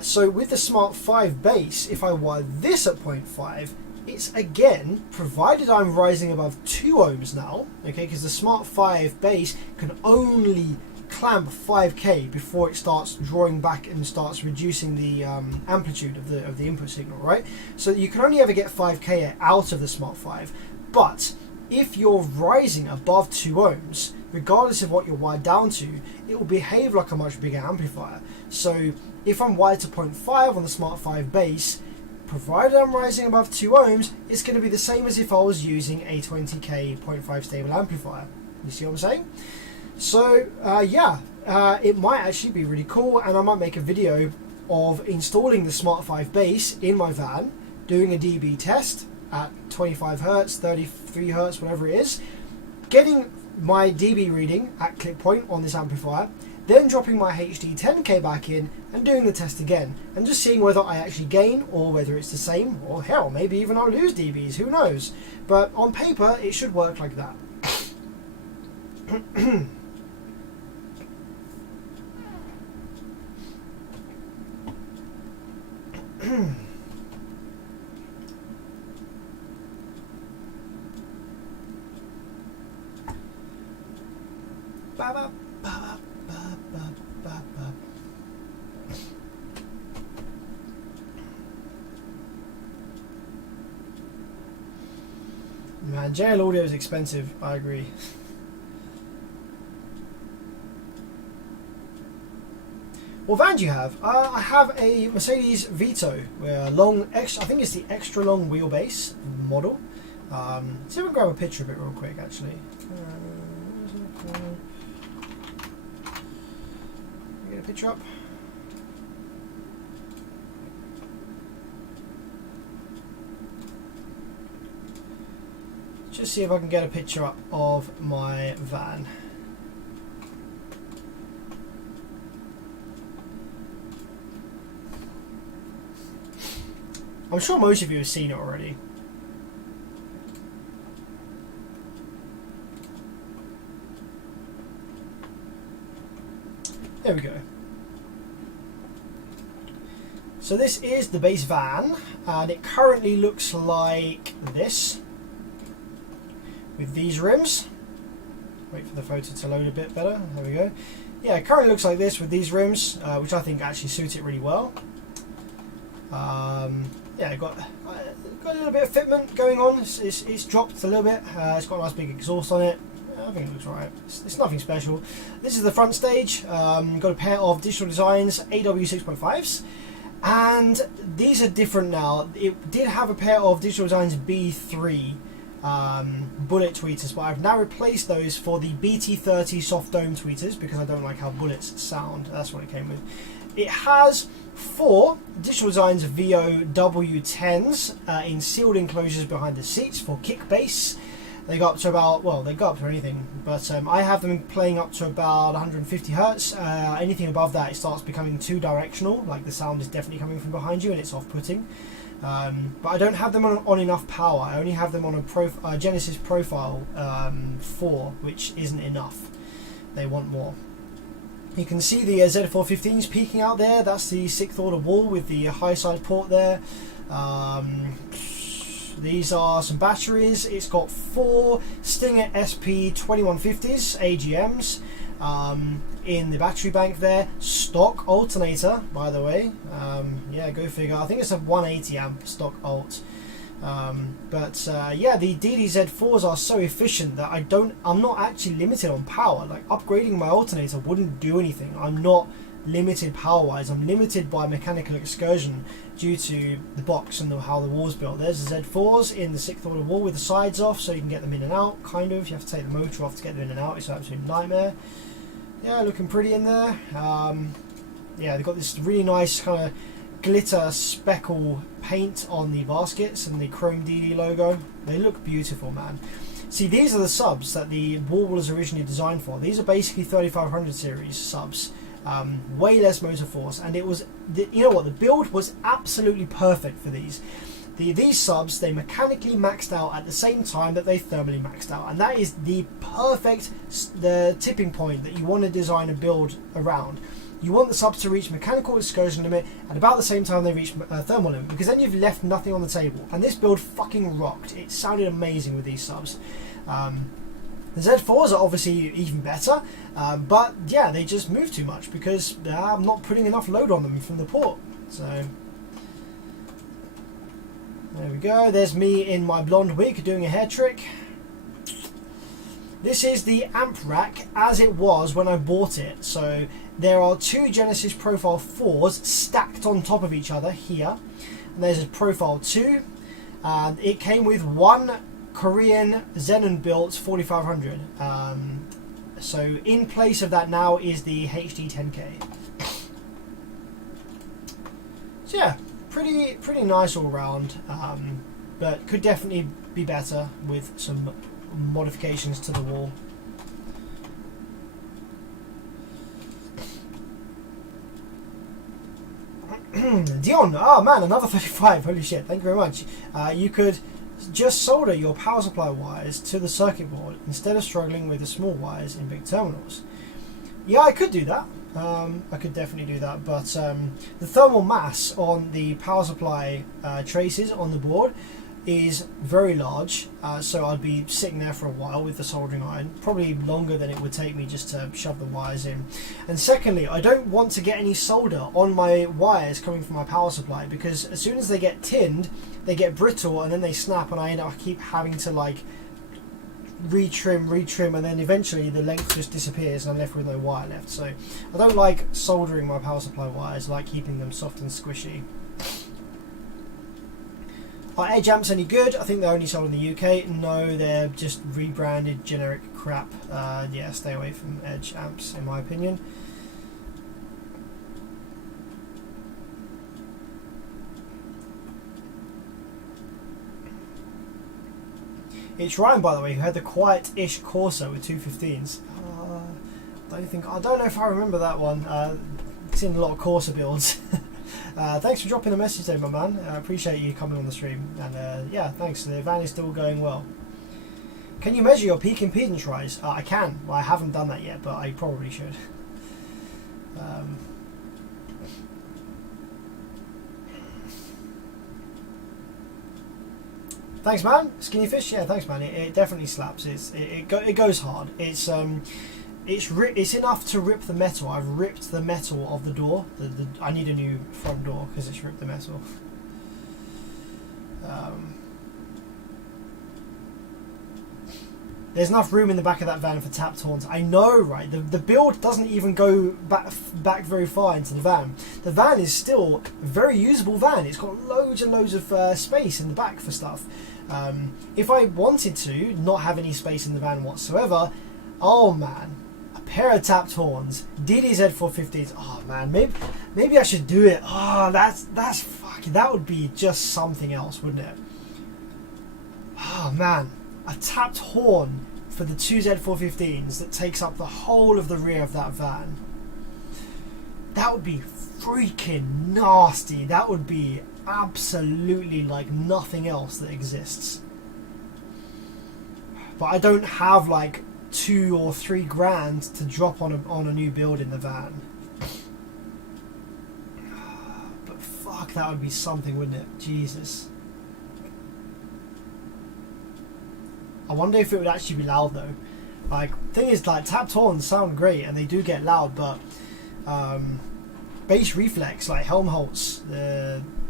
So with the Smart 5 base, if I wire this at 0.5, it's again, provided I'm rising above 2 ohms now, okay, because the Smart 5 base can only clamp 5k before it starts drawing back and starts reducing the amplitude of the input signal, right? So you can only ever get 5k out of the Smart 5, but if you're rising above 2 ohms, regardless of what you're wired down to, it will behave like a much bigger amplifier. So if I'm wired to 0.5 on the Smart 5 base, provided I'm rising above 2 ohms, it's going to be the same as if I was using a 20k 0.5 stable amplifier. You see what I'm saying? So yeah, it might actually be really cool, and I might make a video of installing the Smart 5 base in my van, doing a dB test at 25 Hertz, 33 Hertz, whatever it is, getting my dB reading at clip point on this amplifier, then dropping my HD10K back in and doing the test again, and just seeing whether I actually gain or whether it's the same, or hell, maybe even I'll lose dBs, who knows. But on paper, it should work like that. Man, JL audio is expensive, I agree. What van do you have? I have a Mercedes Vito, long, I think it's the extra long wheelbase model. See if I can grab a picture of it real quick, actually. Get a picture up. Just see if I can get a picture up of my van. I'm sure most of you have seen it already. There we go. So this is the base van, and it currently looks like this, with these rims. Wait for the photo to load a bit better. There we go. Yeah, it currently looks like this with these rims, which I think actually suit it really well. Yeah, got a little bit of fitment going on. It's dropped a little bit. It's got a nice big exhaust on it. I think it looks alright. It's nothing special. This is the front stage. Got a pair of Digital Designs AW 6.5s, and these are different now. It did have a pair of Digital Designs B3 bullet tweeters, but I've now replaced those for the BT30 soft dome tweeters because I don't like how bullets sound. That's what it came with. It has 4 Digital Designs VO W10s in sealed enclosures behind the seats for kick bass. They go up to about, well, they go up to anything, but I have them playing up to about 150 Hertz. Anything above that, it starts becoming too directional, like the sound is definitely coming from behind you and it's off-putting. But I don't have them on enough power. I only have them on a Genesis Profile 4, which isn't enough. They want more. You can see the Z415s peeking out there. That's the 6th order wall with the high side port there. These are some batteries. It's got 4 Stinger SP 2150s AGMs in the battery bank there. Stock alternator, by the way. Yeah, go figure. I think it's a 180 amp stock alt. Yeah, the DDZ4s are so efficient that I'm not actually limited on power. Like, upgrading my alternator wouldn't do anything. I'm not limited power wise. I'm limited by mechanical excursion due to the box and how the wall's built. There's the Z4s in the 6th order wall with the sides off, so you can get them in and out, kind of. You have to take the motor off to get them in and out. It's an absolute nightmare. Yeah, looking pretty in there. Yeah, they've got this really nice kind of glitter speckle paint on the baskets and the chrome DD logo. They look beautiful, man. See, these are the subs that the Warble was originally designed for. These are basically 3500 series subs. Way less motor force, and it was, you know what, the build was absolutely perfect for these. These subs, they mechanically maxed out at the same time that they thermally maxed out, and that is the perfect tipping point that you want to design a build around. You want the subs to reach mechanical excursion limit at about the same time they reach thermal limit, because then you've left nothing on the table. And this build fucking rocked. It sounded amazing with these subs. The Z4s are obviously even better, but yeah, they just move too much because I'm not putting enough load on them from the port. So there we go. There's me in my blonde wig doing a hair trick. This is the amp rack as it was when I bought it. So there are two Genesis Profile 4s stacked on top of each other here. And there's a Profile 2. It came with one Korean Xenon built 4500. So in place of that now is the HD 10K. So yeah, pretty nice all round, but could definitely be better with some modifications to the wall. Dion, oh man, another 35, holy shit, thank you very much. You could just solder your power supply wires to the circuit board instead of struggling with the small wires in big terminals. Yeah, I could do that. I could definitely do that, but the thermal mass on the power supply traces on the board is very large, so I'd be sitting there for a while with the soldering iron, probably longer than it would take me just to shove the wires in. And secondly, I don't want to get any solder on my wires coming from my power supply, because as soon as they get tinned, they get brittle and then they snap, and I end up keep having to like retrim, and then eventually the length just disappears and I'm left with no wire left. So I don't like soldering my power supply wires, I like keeping them soft and squishy. Are Edge amps any good? I think they're only sold in the UK. No, they're just rebranded generic crap. Yeah, stay away from Edge amps in my opinion. It's Ryan, by the way, who had the quiet-ish Corsa with 215s. I don't know if I remember that one. Seen a lot of Corsa builds. Thanks for dropping a message there, my man. I appreciate you coming on the stream. And yeah, thanks. The van is still going well. Can you measure your peak impedance rise? I can. Well, I haven't done that yet, but I probably should. Thanks, man. Skinny fish. Yeah, thanks, man. It definitely slaps. It goes hard. It's enough to rip the metal. I've ripped the metal of the door. I need a new front door because it's ripped the metal. There's enough room in the back of that van for tapped horns. I know, right? The build doesn't even go back very far into the van. The van is still a very usable van. It's got loads and loads of space in the back for stuff. If I wanted to not have any space in the van whatsoever, oh man, a pair of tapped horns, DD Z450s. Oh man, maybe I should do it. Oh, that's fucking. That would be just something else, wouldn't it? Oh man. A tapped horn for the two Z415s that takes up the whole of the rear of that van. That would be freaking nasty. That would be absolutely like nothing else that exists. But I don't have like 2 or 3 grand to drop on a new build in the van. But fuck, that would be something, wouldn't it? Jesus. I wonder if it would actually be loud though. Like, thing is, like, tapped horns sound great and they do get loud, but bass reflex, like Helmholtz,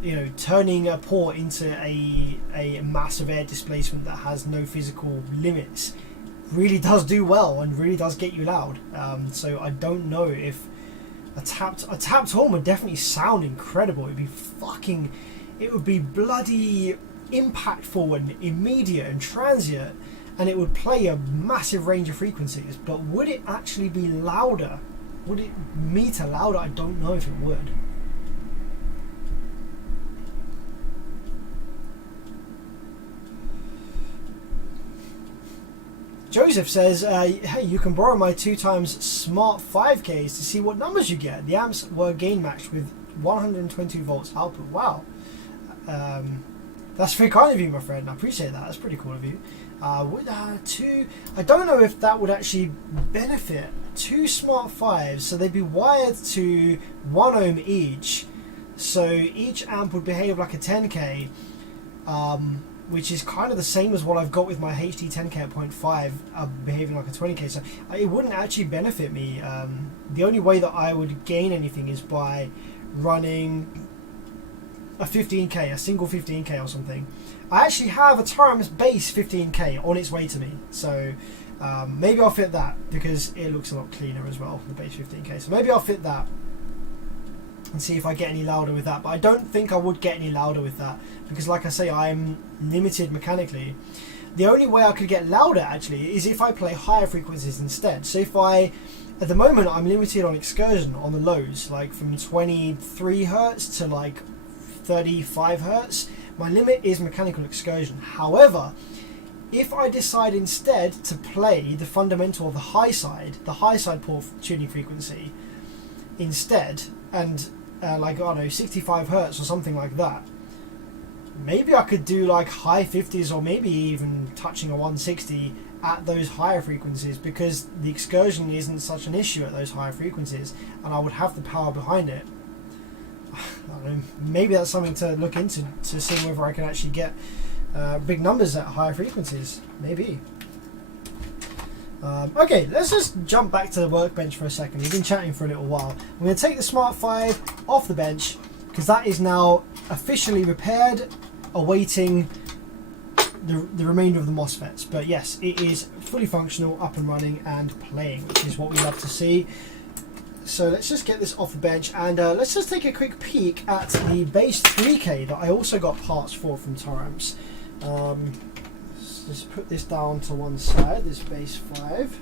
you know, turning a port into a massive air displacement that has no physical limits, really does do well and really does get you loud. So I don't know if a tapped horn would definitely sound incredible. It would be bloody impactful and immediate and transient, and it would play a massive range of frequencies, but would it actually be louder Would it meter louder? I don't know if it would. Joseph says, hey, you can borrow my 2x smart 5Ks to see what numbers you get. The amps were gain matched with 120 volts output. Wow. That's very kind of you, my friend. I appreciate that. That's pretty cool of you. I don't know if that would actually benefit. 2 smart 5s, so they'd be wired to 1 ohm each. So each amp would behave like a 10K. Which is kind of the same as what I've got with my HD10K at 0.5, behaving like a 20K. So it wouldn't actually benefit me. The only way that I would gain anything is by running a 15K, a single 15K or something. I actually have a Taramps base 15K on its way to me. So maybe I'll fit that because it looks a lot cleaner as well, the base 15K. So maybe I'll fit that and see if I get any louder with that. But I don't think I would get any louder with that because, like I say, I'm limited mechanically. The only way I could get louder actually is if I play higher frequencies instead. So if at the moment I'm limited on excursion on the lows, like from 23 Hertz to like 35 Hertz. My limit is mechanical excursion. However, if I decide instead to play the fundamental of the high side port tuning frequency instead, and like, I don't know, 65 Hertz or something like that, maybe I could do like high 50s or maybe even touching a 160 at those higher frequencies because the excursion isn't such an issue at those higher frequencies and I would have the power behind it. I don't know, maybe that's something to look into to see whether I can actually get big numbers at higher frequencies. Maybe. Okay, let's just jump back to the workbench for a second. We've been chatting for a little while. I'm going to take the Smart 5 off the bench because that is now officially repaired, awaiting the remainder of the MOSFETs. But yes, it is fully functional, up and running and playing, which is what we love to see. So let's just get this off the bench and let's just take a quick peek at the base 3K that I also got parts for from Taramps. Just put this down to one side, this base 5.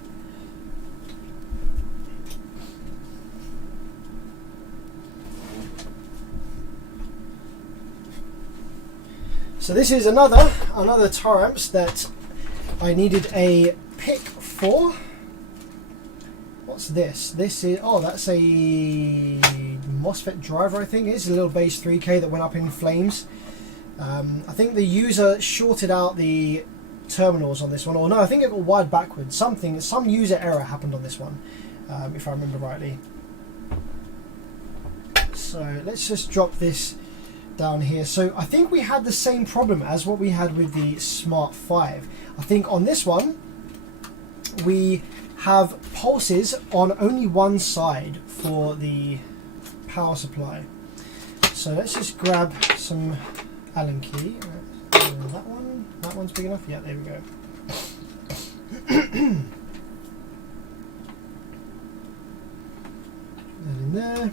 So this is another Taramps that I needed a pick for. What's this? This is, oh, that's a MOSFET driver, I think. It's a little base 3K that went up in flames. I think the user shorted out the terminals on this one, or no, I think it got wired backwards. Some user error happened on this one, if I remember rightly. So let's just drop this down here. So I think we had the same problem as what we had with the Smart 5. I think on this one we have pulses on only one side for the power supply. So let's just grab some Allen key. That one's big enough? Yeah, there we go. That in there.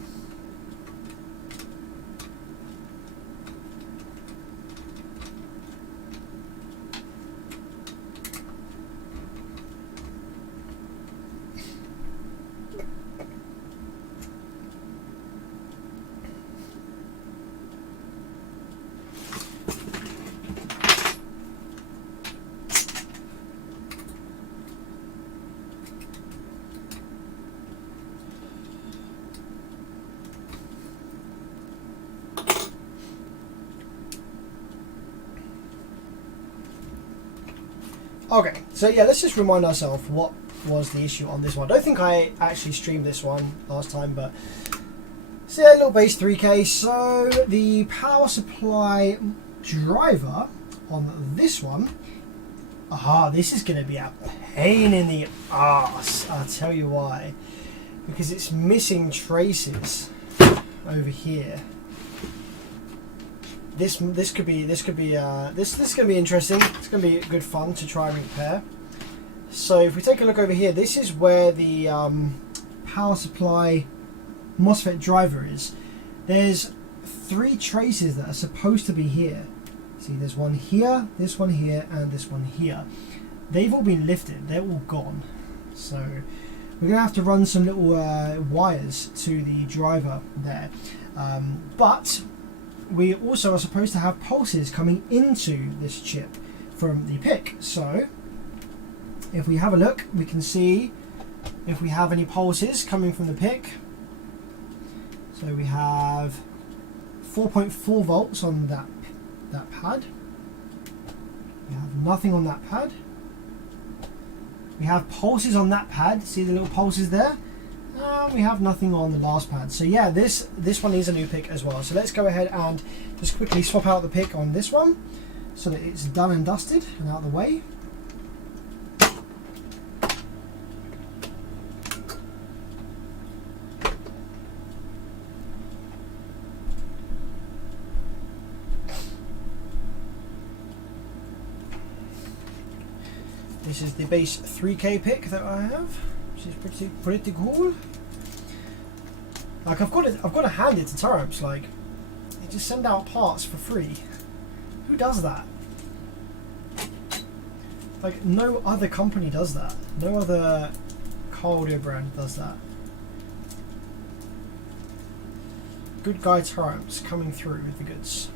Okay, so yeah, let's just remind ourselves what was the issue on this one. I don't think I actually streamed this one last time, but so yeah, little base 3K. So the power supply driver on this one, this is going to be a pain in the arse. I'll tell you why. Because it's missing traces over here. This could be interesting. It's going to be good fun to try and repair. So if we take a look over here, this is where the power supply MOSFET driver is. There's 3 traces that are supposed to be here. See, there's one here, this one here, and this one here. They've all been lifted. They're all gone. So we're going to have to run some little wires to the driver there. But we also are supposed to have pulses coming into this chip from the PIC. So if we have a look, we can see if we have any pulses coming from the PIC. So we have 4.4 volts on that pad. We have nothing on that pad. We have pulses on that pad. See the little pulses there? We have nothing on the last pad. So yeah, this one needs a new PIC as well. So let's go ahead and just quickly swap out the PIC on this one so that it's done and dusted and out of the way. This is the base 3K PIC that I have, which is pretty cool. Like I've got to hand it to Taramps. Like they just send out parts for free. Who does that? Like no other company does that. No other car audio brand does that. Good guy Taramps coming through with the goods.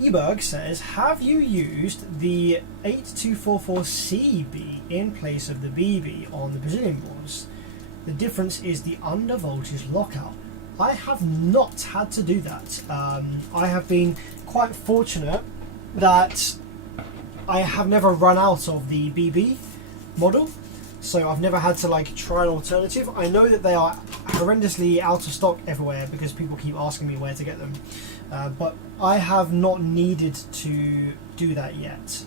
Eberg says, have you used the 8244CB in place of the BB on the Brazilian boards? The difference is the under voltage lockout. I have not had to do that. I have been quite fortunate that I have never run out of the BB model, so I've never had to like try an alternative. I know that they are horrendously out of stock everywhere because people keep asking me where to get them. But I have not needed to do that yet,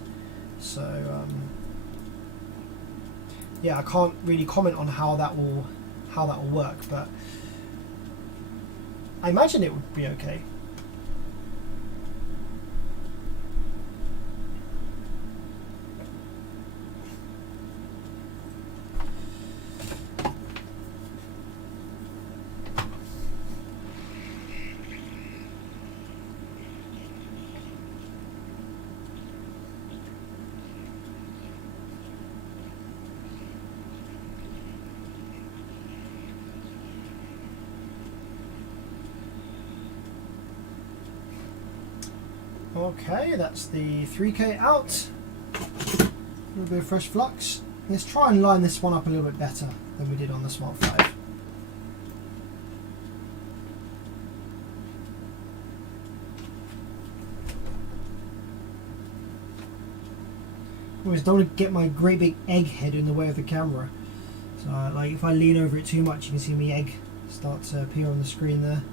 so yeah, I can't really comment on how that will work, but I imagine it would be okay. Okay, that's the 3K out. A little bit of fresh flux. Let's try and line this one up a little bit better than we did on the Smart 5. Always don't want to get my great big egg head in the way of the camera. So like if I lean over it too much, you can see my egg start to appear on the screen there.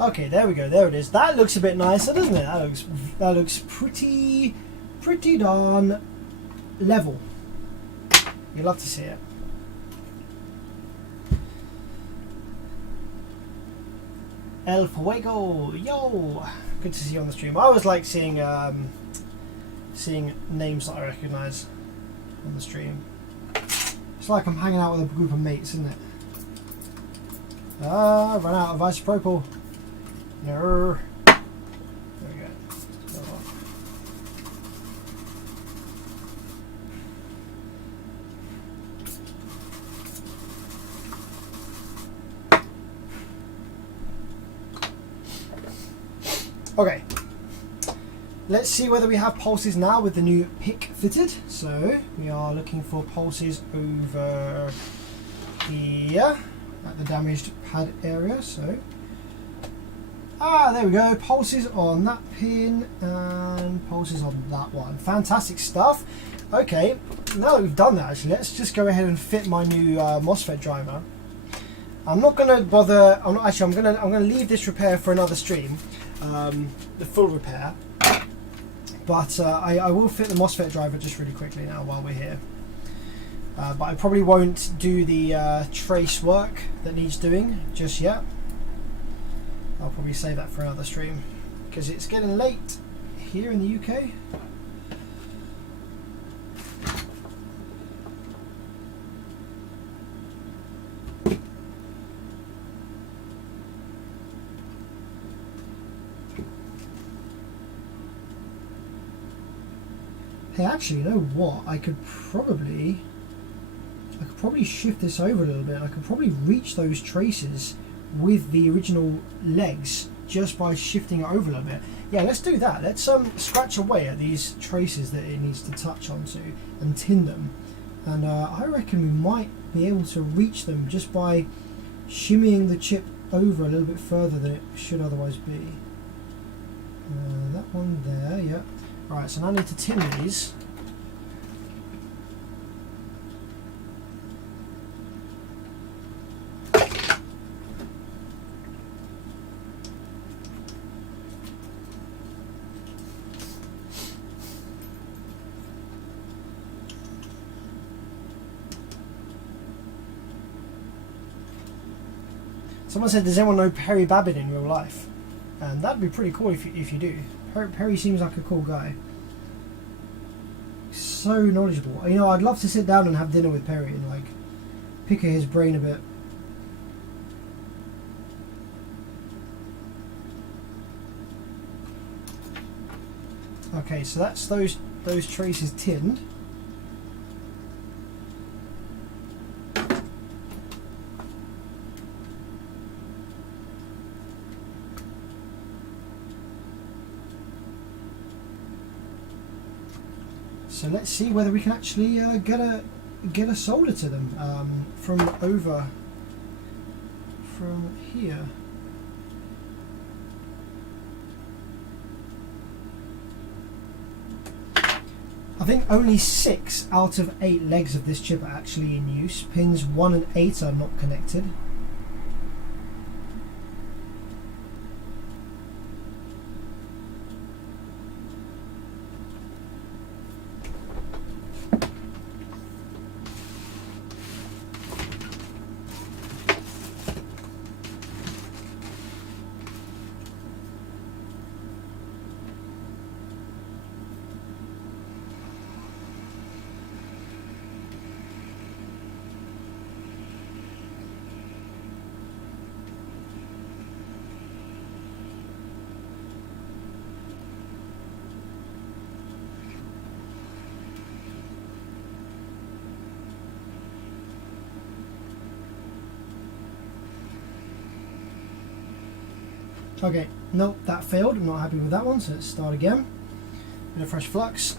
Okay, there we go. There it is. That looks a bit nicer, doesn't it? That looks pretty darn level. You'd love to see it. El Fuego, yo! Good to see you on the stream. I always like seeing names that I recognise on the stream. It's like I'm hanging out with a group of mates, isn't it? Ah, run out of isopropyl. No. There we go. Okay. Let's see whether we have pulses now with the new PIC fitted. So we are looking for pulses over here at the damaged pad area. So there we go, pulses on that pin and pulses on that one. Fantastic stuff. Okay, now that we've done that, actually, let's just go ahead and fit my new MOSFET driver. I'm not going to bother. I'm going to leave this repair for another stream, the full repair. But I will fit the MOSFET driver just really quickly now while we're here. But I probably won't do the trace work that needs doing just yet. I'll probably save that for another stream because it's getting late here in the UK. Hey, actually, you know what? I could probably shift this over a little bit. I could probably reach those traces with the original legs just by shifting it over a little bit. Yeah, let's do that. Let's scratch away at these traces that it needs to touch onto and tin them. And I reckon we might be able to reach them just by shimmying the chip over a little bit further than it should otherwise be. That one there, yeah. Right, so now I need to tin these. Someone said, does anyone know Perry Babbitt in real life? And that'd be pretty cool if you do. Perry seems like a cool guy. So knowledgeable. You know, I'd love to sit down and have dinner with Perry and like pick at his brain a bit. Okay, so that's those traces tinned. So let's see whether we can actually get a solder to them from here. I think only 6 out of 8 legs of this chip are actually in use. Pins 1 and 8 are not connected. Okay, nope, that failed. I'm not happy with that one, so let's start again. Bit of fresh flux.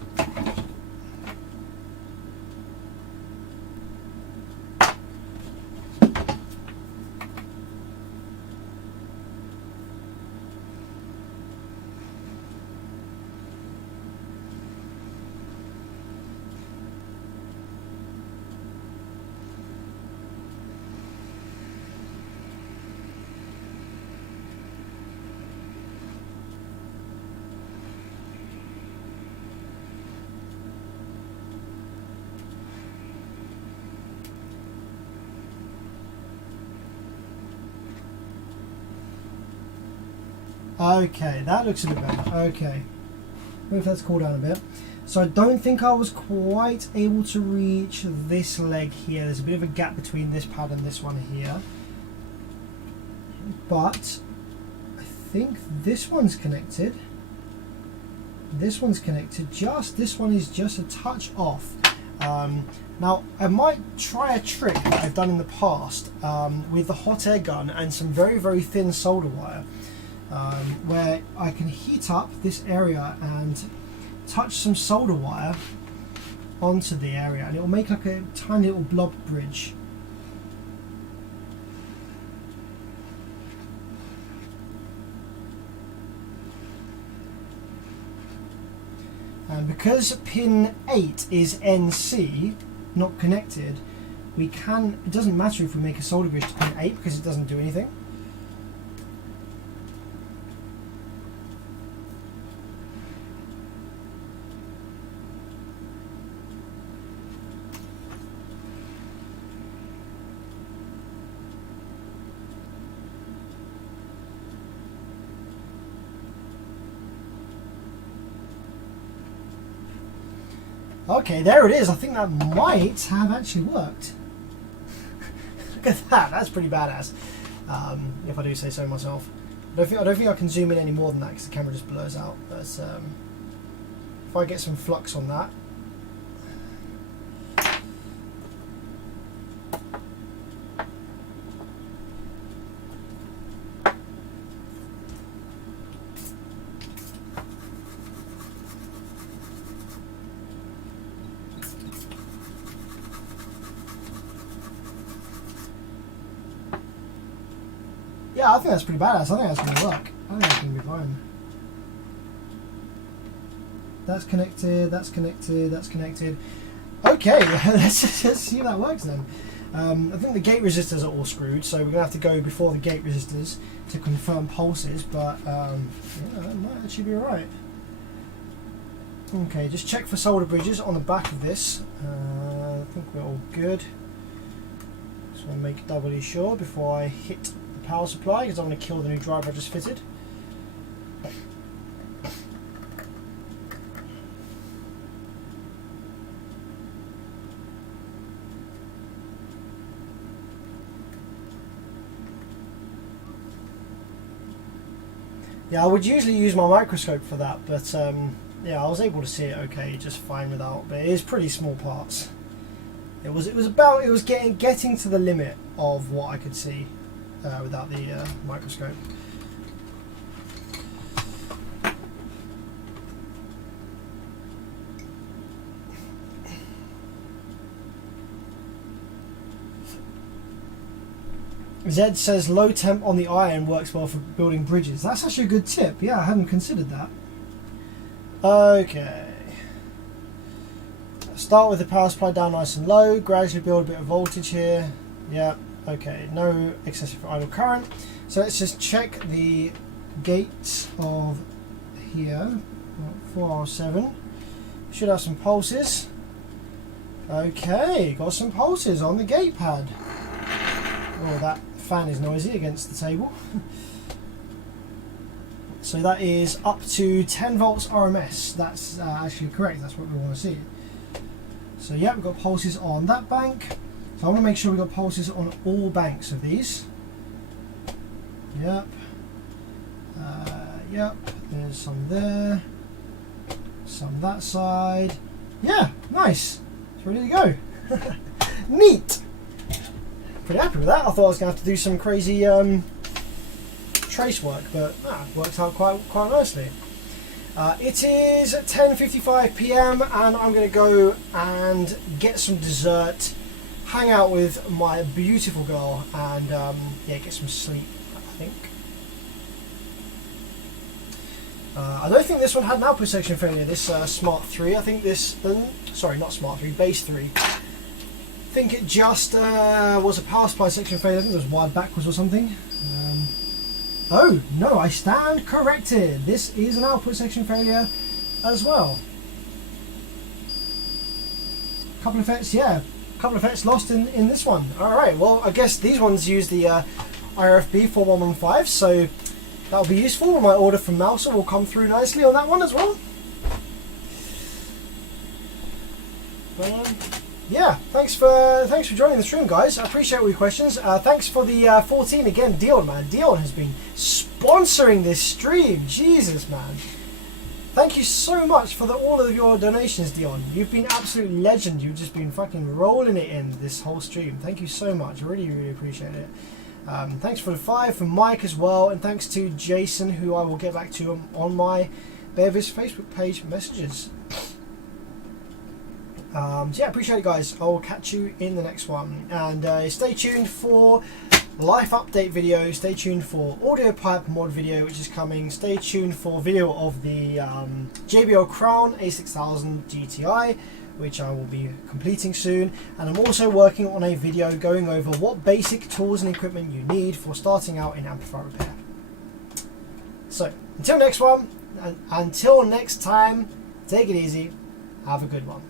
Okay, that looks a bit better. Okay, maybe let's cool down a bit. So I don't think I was quite able to reach this leg here. There's a bit of a gap between this pad and this one here. But I think this one's connected. This one's connected. This one is just a touch off. Now I might try a trick that I've done in the past with the hot air gun and some very, very thin solder wire. Where I can heat up this area and touch some solder wire onto the area, and it will make like a tiny little blob bridge. And because pin 8 is NC, not connected, it doesn't matter if we make a solder bridge to pin 8 because it doesn't do anything. Okay, there it is. I think that might have actually worked. Look at that. That's pretty badass. If I do say so myself. I don't think I can zoom in any more than that because the camera just blurs out. But if I get some flux on that. Yeah, I think that's pretty badass. I think that's going to work. I think that's going to be fine. That's connected, that's connected, that's connected. Okay, let's see if that works then. I think the gate resistors are all screwed, so we're going to have to go before the gate resistors to confirm pulses, but yeah, that might actually be alright. Okay, just check for solder bridges on the back of this. I think we're all good. Just want to make doubly sure before I hit power supply because I'm going to kill the new driver I just fitted. Yeah, I would usually use my microscope for that, but yeah, I was able to see it okay, just fine without. But it is pretty small parts. It was getting to the limit of what I could see. Without the microscope. Zed says low temp on the iron works well for building bridges. That's actually a good tip. Yeah, I hadn't considered that. Okay. Start with the power supply down nice and low. Gradually build a bit of voltage here. Yeah. Okay, no excessive idle current. So let's just check the gates of here. 4R7. Should have some pulses. Okay, got some pulses on the gate pad. Oh, that fan is noisy against the table. So that is up to 10 volts RMS. That's actually correct. That's what we want to see. So yeah, we've got pulses on that bank. So I want to make sure we've got pulses on all banks of these. Yep. Yep. There's some there. Some that side. Yeah, nice. It's ready to go. Neat. Pretty happy with that. I thought I was going to have to do some crazy trace work, but it worked out quite nicely. It is 10:55 PM and I'm going to go and get some dessert, hang out with my beautiful girl, and yeah, get some sleep, I think. I don't think this one had an output section failure, this Smart 3. I think this, sorry, not Smart 3, Base 3. I think it just was a power supply section failure. I think it was wired backwards or something. Oh, no, I stand corrected. This is an output section failure as well. Couple of fets, yeah. Couple of fets lost in this one. Alright, well, I guess these ones use the IRFB 4115, so that'll be useful. My order from Mouser will come through nicely on that one as well. Yeah, thanks for joining the stream, guys. I appreciate all your questions. Thanks for the 14 again, Dion, man. Dion has been sponsoring this stream. Jesus, man. Thank you so much for all of your donations, Dion. You've been absolute legend. You've just been fucking rolling it in this whole stream. Thank you so much. I really, really appreciate it. Thanks for the 5 from Mike as well, and thanks to Jason, who I will get back to on my Bearvish Facebook page messages. So yeah, appreciate it, guys. I will catch you in the next one, and stay tuned for life update video, stay tuned for audio pipe mod video which is coming, stay tuned for video of the JBL Crown A6000 GTI which I will be completing soon, and I'm also working on a video going over what basic tools and equipment you need for starting out in amplifier repair. So until next one, and until next time, take it easy, have a good one.